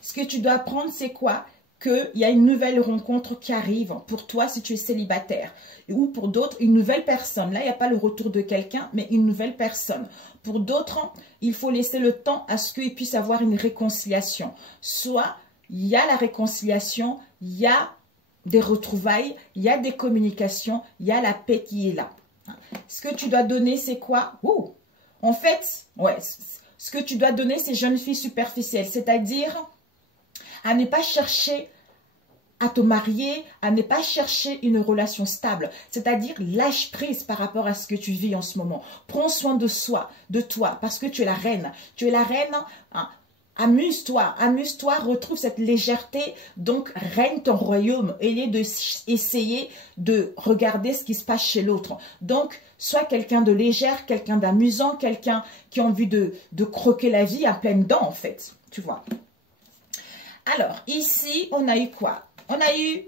Ce que tu dois apprendre, c'est quoi? Qu'il y a une nouvelle rencontre qui arrive pour toi si tu es célibataire. Ou pour d'autres, une nouvelle personne. Là, il n'y a pas le retour de quelqu'un, mais une nouvelle personne. Pour d'autres, il faut laisser le temps à ce qu'ils puissent avoir une réconciliation. Soit, il y a la réconciliation, il y a des retrouvailles, il y a des communications, il y a la paix qui est là. Ce que tu dois donner, c'est quoi? En fait, ouais, ce que tu dois donner, c'est jeune fille superficielle. C'est-à-dire à ne pas chercher à te marier, à ne pas chercher une relation stable. C'est-à-dire, lâche prise par rapport à ce que tu vis en ce moment. Prends soin de soi, de toi, parce que tu es la reine. Tu es la reine, hein. Amuse-toi, retrouve cette légèreté. Donc, règne ton royaume. Essayer de regarder ce qui se passe chez l'autre. Donc, sois quelqu'un de légère, quelqu'un d'amusant, quelqu'un qui a envie de croquer la vie à pleines dents, en fait. Tu vois. Alors, ici, on a eu quoi? On a eu,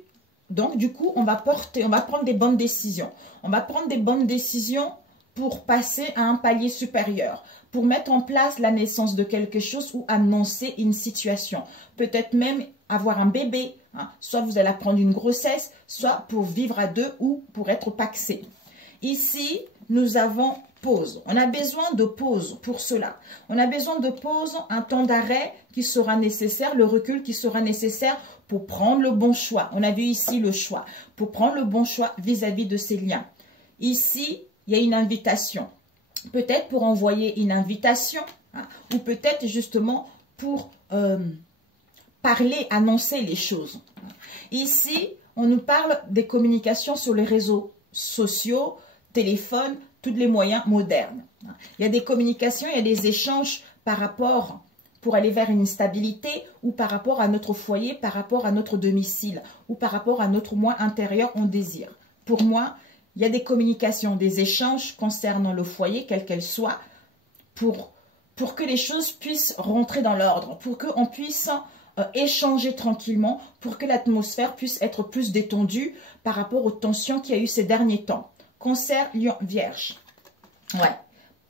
donc du coup, on va prendre des bonnes décisions. On va prendre des bonnes décisions pour passer à un palier supérieur, pour mettre en place la naissance de quelque chose ou annoncer une situation. Peut-être même avoir un bébé, hein. Soit vous allez prendre une grossesse, soit pour vivre à deux ou pour être pacsé. Ici, nous avons pause. On a besoin de pause pour cela. On a besoin de pause, un temps d'arrêt qui sera nécessaire, le recul qui sera nécessaire pour prendre le bon choix. On a vu ici le choix. Pour prendre le bon choix vis-à-vis de ces liens. Ici, il y a une invitation. Peut-être pour envoyer une invitation, hein, ou peut-être justement pour parler, annoncer les choses. Ici, on nous parle des communications sur les réseaux sociaux, téléphone, tous les moyens modernes. Il y a des communications, il y a des échanges par rapport, pour aller vers une stabilité, ou par rapport à notre foyer, par rapport à notre domicile, ou par rapport à notre moi intérieur, on désire. Pour moi, il y a des communications, des échanges concernant le foyer, quelle qu'elle soit, pour que les choses puissent rentrer dans l'ordre, pour qu'on puisse échanger tranquillement, pour que l'atmosphère puisse être plus détendue par rapport aux tensions qu'il y a eu ces derniers temps. Cancer, Lion, Vierge. Ouais.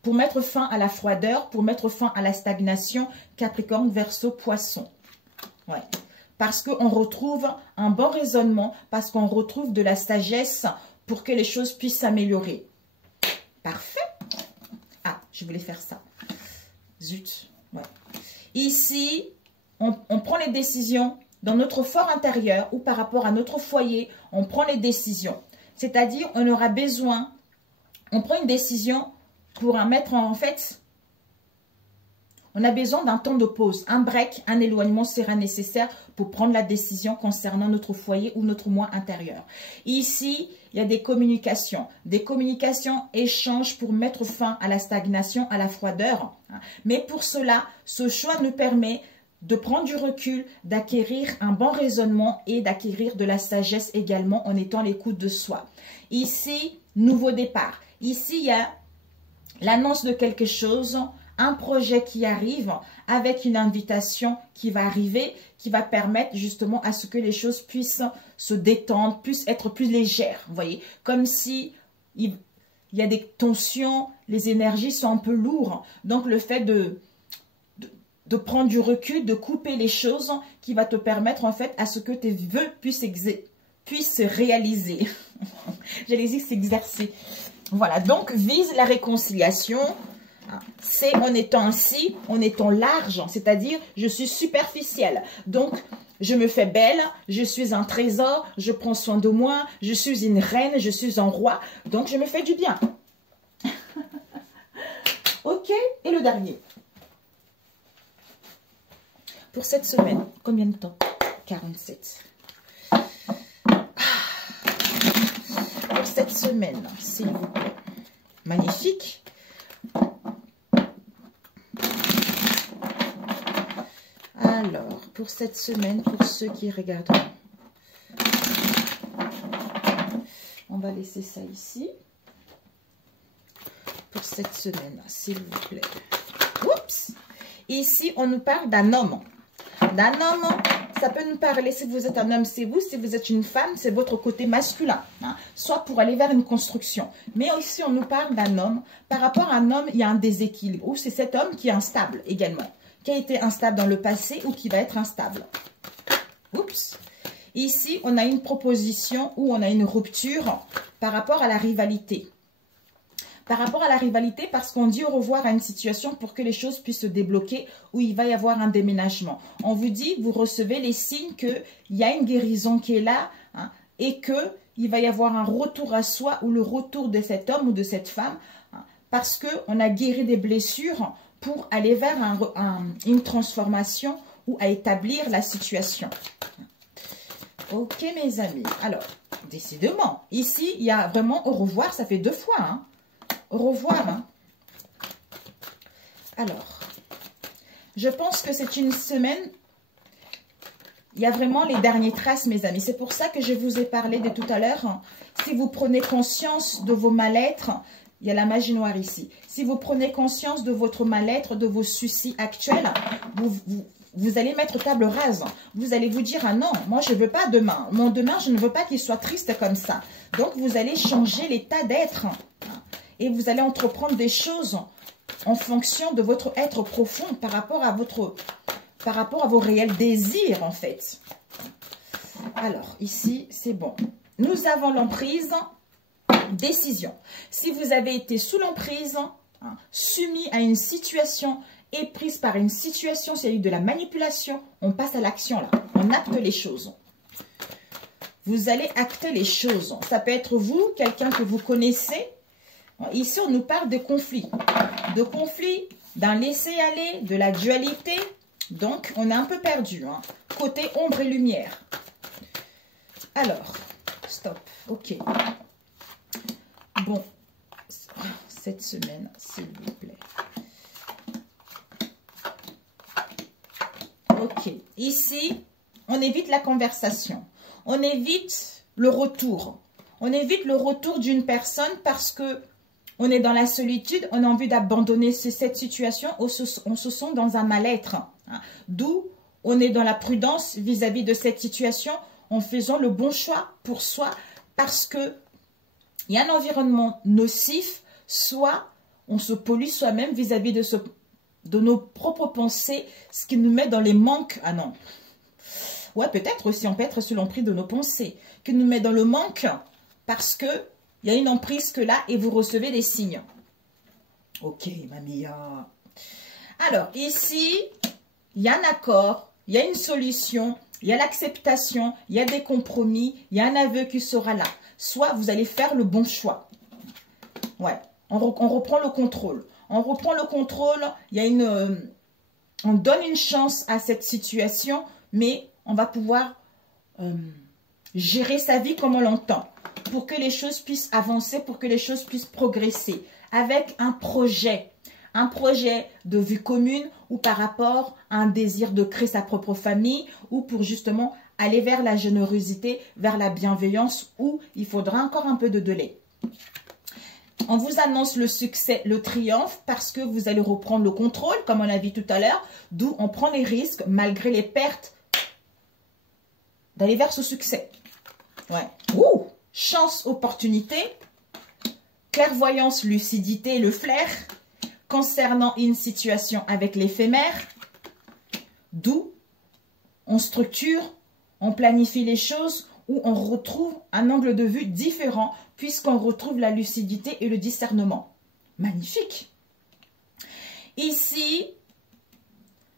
Pour mettre fin à la froideur, pour mettre fin à la stagnation, Capricorne, Verseau, Poisson. Ouais. Parce qu'on retrouve un bon raisonnement, parce qu'on retrouve de la sagesse pour que les choses puissent s'améliorer. Parfait. Ah, je voulais faire ça. Zut. Ouais. Ici, on prend les décisions dans notre fort intérieur ou par rapport à notre foyer, on prend les décisions. C'est-à-dire, on aura besoin, on prend une décision pour en mettre en fait, on a besoin d'un temps de pause, un break, un éloignement sera nécessaire pour prendre la décision concernant notre foyer ou notre moi intérieur. Ici, il y a des communications échanges pour mettre fin à la stagnation, à la froideur. Mais pour cela, ce choix nous permet de prendre du recul, d'acquérir un bon raisonnement et d'acquérir de la sagesse également en étant à l'écoute de soi. Ici, nouveau départ. Ici, il y a l'annonce de quelque chose, un projet qui arrive avec une invitation qui va arriver, qui va permettre justement à ce que les choses puissent se détendre, puissent être plus légères. Vous voyez, comme si il y a des tensions, les énergies sont un peu lourdes. Donc, le fait de prendre du recul, de couper les choses qui va te permettre en fait à ce que tes vœux puissent se réaliser. J'allais dire s'exercer. Voilà, donc vise la réconciliation. C'est en étant ainsi, en étant large, c'est-à-dire je suis superficielle. Donc, je me fais belle, je suis un trésor, je prends soin de moi, je suis une reine, je suis un roi. Donc, je me fais du bien. Ok, et le dernier. Pour cette semaine, combien de temps? 47. Pour cette semaine, s'il vous plaît. Magnifique. Alors, pour cette semaine, pour ceux qui regardent, on va laisser ça ici. Pour cette semaine, s'il vous plaît. Oups! Ici, on nous parle d'un homme. D'un homme, ça peut nous parler, si vous êtes un homme, c'est vous. Si vous êtes une femme, c'est votre côté masculin. Hein, soit pour aller vers une construction. Mais ici, on nous parle d'un homme. Par rapport à un homme, il y a un déséquilibre. Ou c'est cet homme qui est instable également. Qui a été instable dans le passé ou qui va être instable. Oups. Ici, on a une proposition ou on a une rupture par rapport à la rivalité. Par rapport à la rivalité, parce qu'on dit au revoir à une situation pour que les choses puissent se débloquer où il va y avoir un déménagement. On vous dit, vous recevez les signes qu'il y a une guérison qui est là, hein, et qu'il va y avoir un retour à soi ou le retour de cet homme ou de cette femme, hein, parce qu'on a guéri des blessures pour aller vers une transformation ou à établir la situation. Ok, mes amis. Alors, décidément, ici, il y a vraiment au revoir, ça fait 2 fois, hein. Au revoir. Hein. Alors, je pense que c'est une semaine, il y a vraiment les dernières traces, mes amis. C'est pour ça que je vous ai parlé de tout à l'heure. Si vous prenez conscience de vos mal-être, il y a la magie noire ici. Si vous prenez conscience de votre mal-être, de vos soucis actuels, vous allez mettre table rase. Vous allez vous dire, ah non, moi je ne veux pas demain. Mon demain, je ne veux pas qu'il soit triste comme ça. Donc, vous allez changer l'état d'être. Et vous allez entreprendre des choses en fonction de votre être profond par rapport à vos réels désirs, en fait. Alors, ici, c'est bon. Nous avons l'emprise. Décision. Si vous avez été sous l'emprise, hein, soumis à une situation et prise par une situation, s'il y a eu de la manipulation, on passe à l'action là. On acte les choses. Vous allez acter les choses. Ça peut être vous, quelqu'un que vous connaissez. Ici, on nous parle de conflits. De conflits, d'un laisser-aller, de la dualité. Donc, on est un peu perdu. Hein. Côté ombre et lumière. Alors, stop. Ok. Bon. Cette semaine, s'il vous plaît. Ok. Ici, on évite la conversation. On évite le retour. On évite le retour d'une personne parce que on est dans la solitude, on a envie d'abandonner cette situation, on se sent dans un mal-être. Hein. D'où on est dans la prudence vis-à-vis de cette situation en faisant le bon choix pour soi parce que il y a un environnement nocif, soit on se pollue soi-même vis-à-vis de nos propres pensées, ce qui nous met dans les manques. Ah non. Ouais, peut-être aussi, on peut être sous l'emprise de nos pensées, qui nous met dans le manque parce que il y a une emprise que là et vous recevez des signes. Ok, mamie. Alors, ici, il y a un accord, il y a une solution, il y a l'acceptation, il y a des compromis, il y a un aveu qui sera là. Soit vous allez faire le bon choix. Ouais, on reprend le contrôle. On reprend le contrôle, il y a une... on donne une chance à cette situation, mais on va pouvoir gérer sa vie comme on l'entend. Pour que les choses puissent avancer, pour que les choses puissent progresser. Avec un projet de vue commune ou par rapport à un désir de créer sa propre famille ou pour justement aller vers la générosité, vers la bienveillance où il faudra encore un peu de délai. On vous annonce le succès, le triomphe parce que vous allez reprendre le contrôle comme on l'a vu tout à l'heure, d'où on prend les risques malgré les pertes d'aller vers ce succès. Ouais. Ouh! Chance, opportunité, clairvoyance, lucidité, le flair, concernant une situation avec l'éphémère, d'où on structure, on planifie les choses, où on retrouve un angle de vue différent, puisqu'on retrouve la lucidité et le discernement. Magnifique! Ici,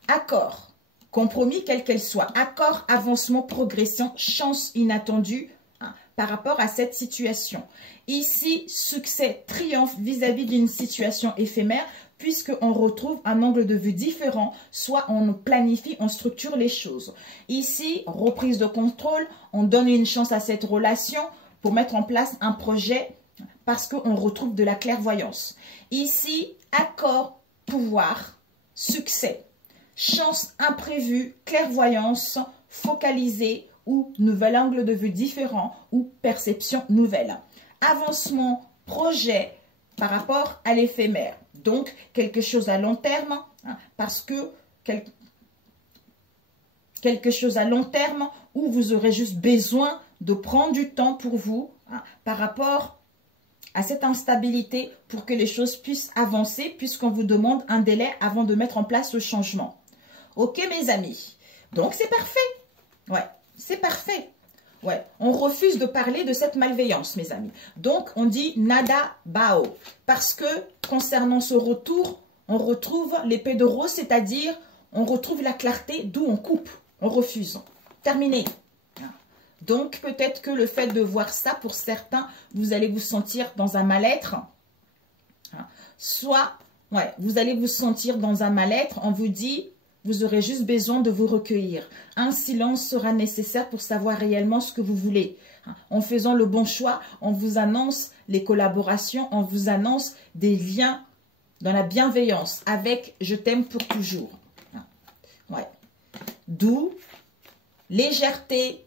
accord, compromis quel qu'elle soit, accord, avancement, progression, chance inattendue, par rapport à cette situation. Ici, succès, triomphe vis-à-vis d'une situation éphémère, puisqu'on retrouve un angle de vue différent, soit on planifie, on structure les choses. Ici, reprise de contrôle, on donne une chance à cette relation pour mettre en place un projet, parce qu'on retrouve de la clairvoyance. Ici, accord, pouvoir, succès, chance imprévue, clairvoyance, focalisée, ou nouvel angle de vue différent, ou perception nouvelle. Avancement, projet par rapport à l'éphémère. Donc, quelque chose à long terme, hein, parce que quelque chose à long terme où vous aurez juste besoin de prendre du temps pour vous, hein, par rapport à cette instabilité pour que les choses puissent avancer, puisqu'on vous demande un délai avant de mettre en place le changement. Ok, mes amis? Donc, c'est parfait. Ouais. C'est parfait. Ouais, on refuse de parler de cette malveillance, mes amis. Donc, on dit nada bao. Parce que, concernant ce retour, on retrouve l'épée de rose, c'est-à-dire, on retrouve la clarté, d'où on coupe. On refuse. Terminé. Donc, peut-être que le fait de voir ça, pour certains, vous allez vous sentir dans un mal-être. Soit, ouais, vous allez vous sentir dans un mal-être, on vous dit... Vous aurez juste besoin de vous recueillir. Un silence sera nécessaire pour savoir réellement ce que vous voulez. En faisant le bon choix, on vous annonce les collaborations, on vous annonce des liens dans la bienveillance avec « je t'aime pour toujours ». Ouais. D'où légèreté,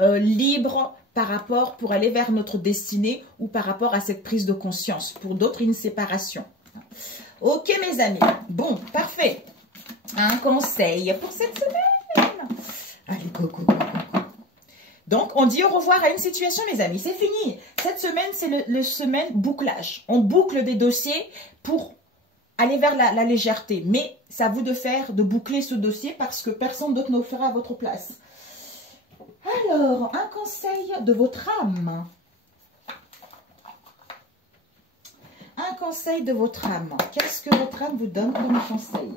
libre par rapport pour aller vers notre destinée ou par rapport à cette prise de conscience. Pour d'autres, une séparation. Ok, mes amis. Bon, parfait. Un conseil pour cette semaine. Allez, go, go, go, go. Donc, on dit au revoir à une situation, mes amis. C'est fini. Cette semaine, c'est le semaine bouclage. On boucle des dossiers pour aller vers la légèreté. Mais c'est à vous de boucler ce dossier parce que personne d'autre ne le fera à votre place. Alors, un conseil de votre âme. Un conseil de votre âme. Qu'est-ce que votre âme vous donne comme conseil?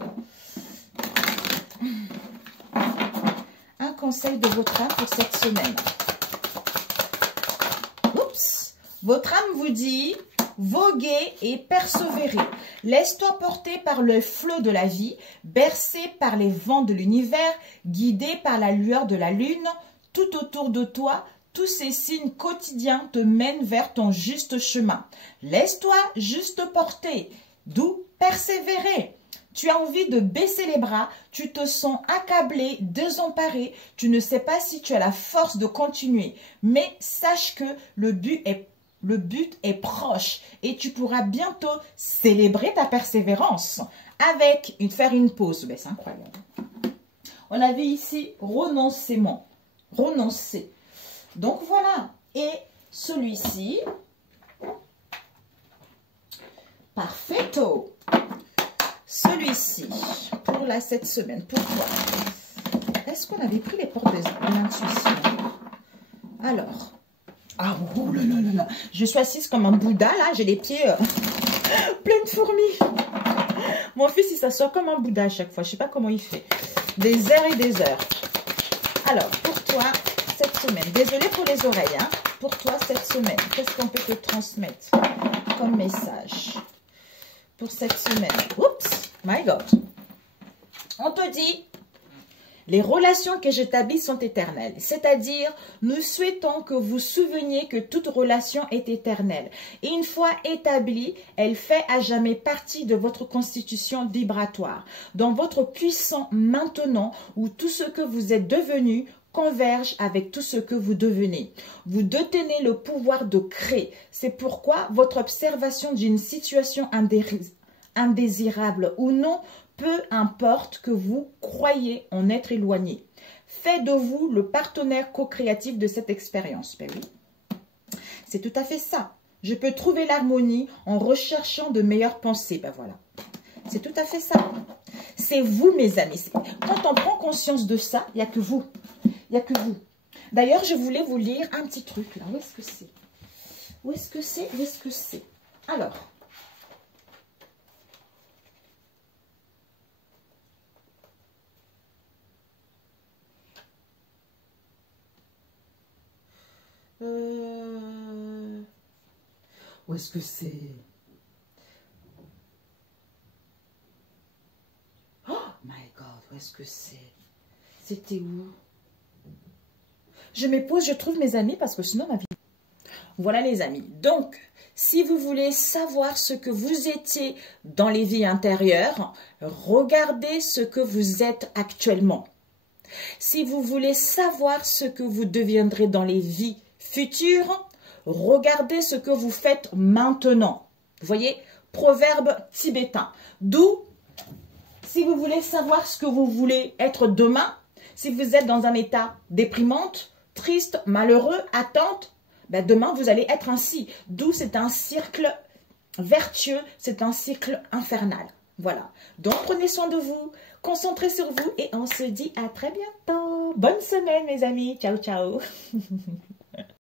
Un conseil de votre âme pour cette semaine. Oups. Votre âme vous dit, voguez et persévérez. Laisse-toi porter par le flot de la vie, bercé par les vents de l'univers, guidé par la lueur de la lune. Tout autour de toi, tous ces signes quotidiens te mènent vers ton juste chemin. Laisse-toi juste porter, d'où persévérer. Tu as envie de baisser les bras, tu te sens accablé, désemparé, tu ne sais pas si tu as la force de continuer. Mais sache que le but est proche et tu pourras bientôt célébrer ta persévérance avec faire une pause. Ben, c'est incroyable. On avait ici renoncement, renoncer. Donc voilà. Et celui-ci, parfaito. Celui-ci, pour cette semaine, pourquoi? Est-ce qu'on avait pris les portes de l'intuition? Alors, ah, oh là là là là, je suis assise comme un Bouddha, là, j'ai les pieds pleins de fourmis. Mon fils, il s'assoit comme un Bouddha à chaque fois, je ne sais pas comment il fait. Des heures et des heures. Alors, pour toi, cette semaine, désolée pour les oreilles, hein, pour toi, cette semaine, qu'est-ce qu'on peut te transmettre comme message pour cette semaine? Oups, my God. On te dit, les relations que j'établis sont éternelles. C'est-à-dire, nous souhaitons que vous souveniez que toute relation est éternelle. Et une fois établie, elle fait à jamais partie de votre constitution vibratoire. Dans votre puissant maintenant, où tout ce que vous êtes devenu converge avec tout ce que vous devenez. Vous détenez le pouvoir de créer. C'est pourquoi votre observation d'une situation indésirable ou non, peu importe que vous croyez en être éloigné, fait de vous le partenaire co-créatif de cette expérience. Ben oui, c'est tout à fait ça. Je peux trouver l'harmonie en recherchant de meilleures pensées. Ben voilà, c'est tout à fait ça. C'est vous, mes amis. Quand on prend conscience de ça, il n'y a que vous. Il n'y a que vous. D'ailleurs, je voulais vous lire un petit truc là. Où est-ce que c'est? Où est-ce que c'est? Où est-ce que c'est? Alors, où est-ce que c'est? Oh my God, où est-ce que c'est? C'était où? Je me pose, je trouve mes amis parce que sinon ma vie... Voilà les amis. Donc, si vous voulez savoir ce que vous étiez dans les vies antérieures, regardez ce que vous êtes actuellement. Si vous voulez savoir ce que vous deviendrez dans les vies futures, regardez ce que vous faites maintenant. Vous voyez, proverbe tibétain. D'où, si vous voulez savoir ce que vous voulez être demain, si vous êtes dans un état déprimante, triste, malheureux, attente, ben demain vous allez être ainsi. D'où c'est un cercle vertueux, c'est un cycle infernal. Voilà. Donc prenez soin de vous, concentrez sur vous et on se dit à très bientôt. Bonne semaine mes amis. Ciao, ciao.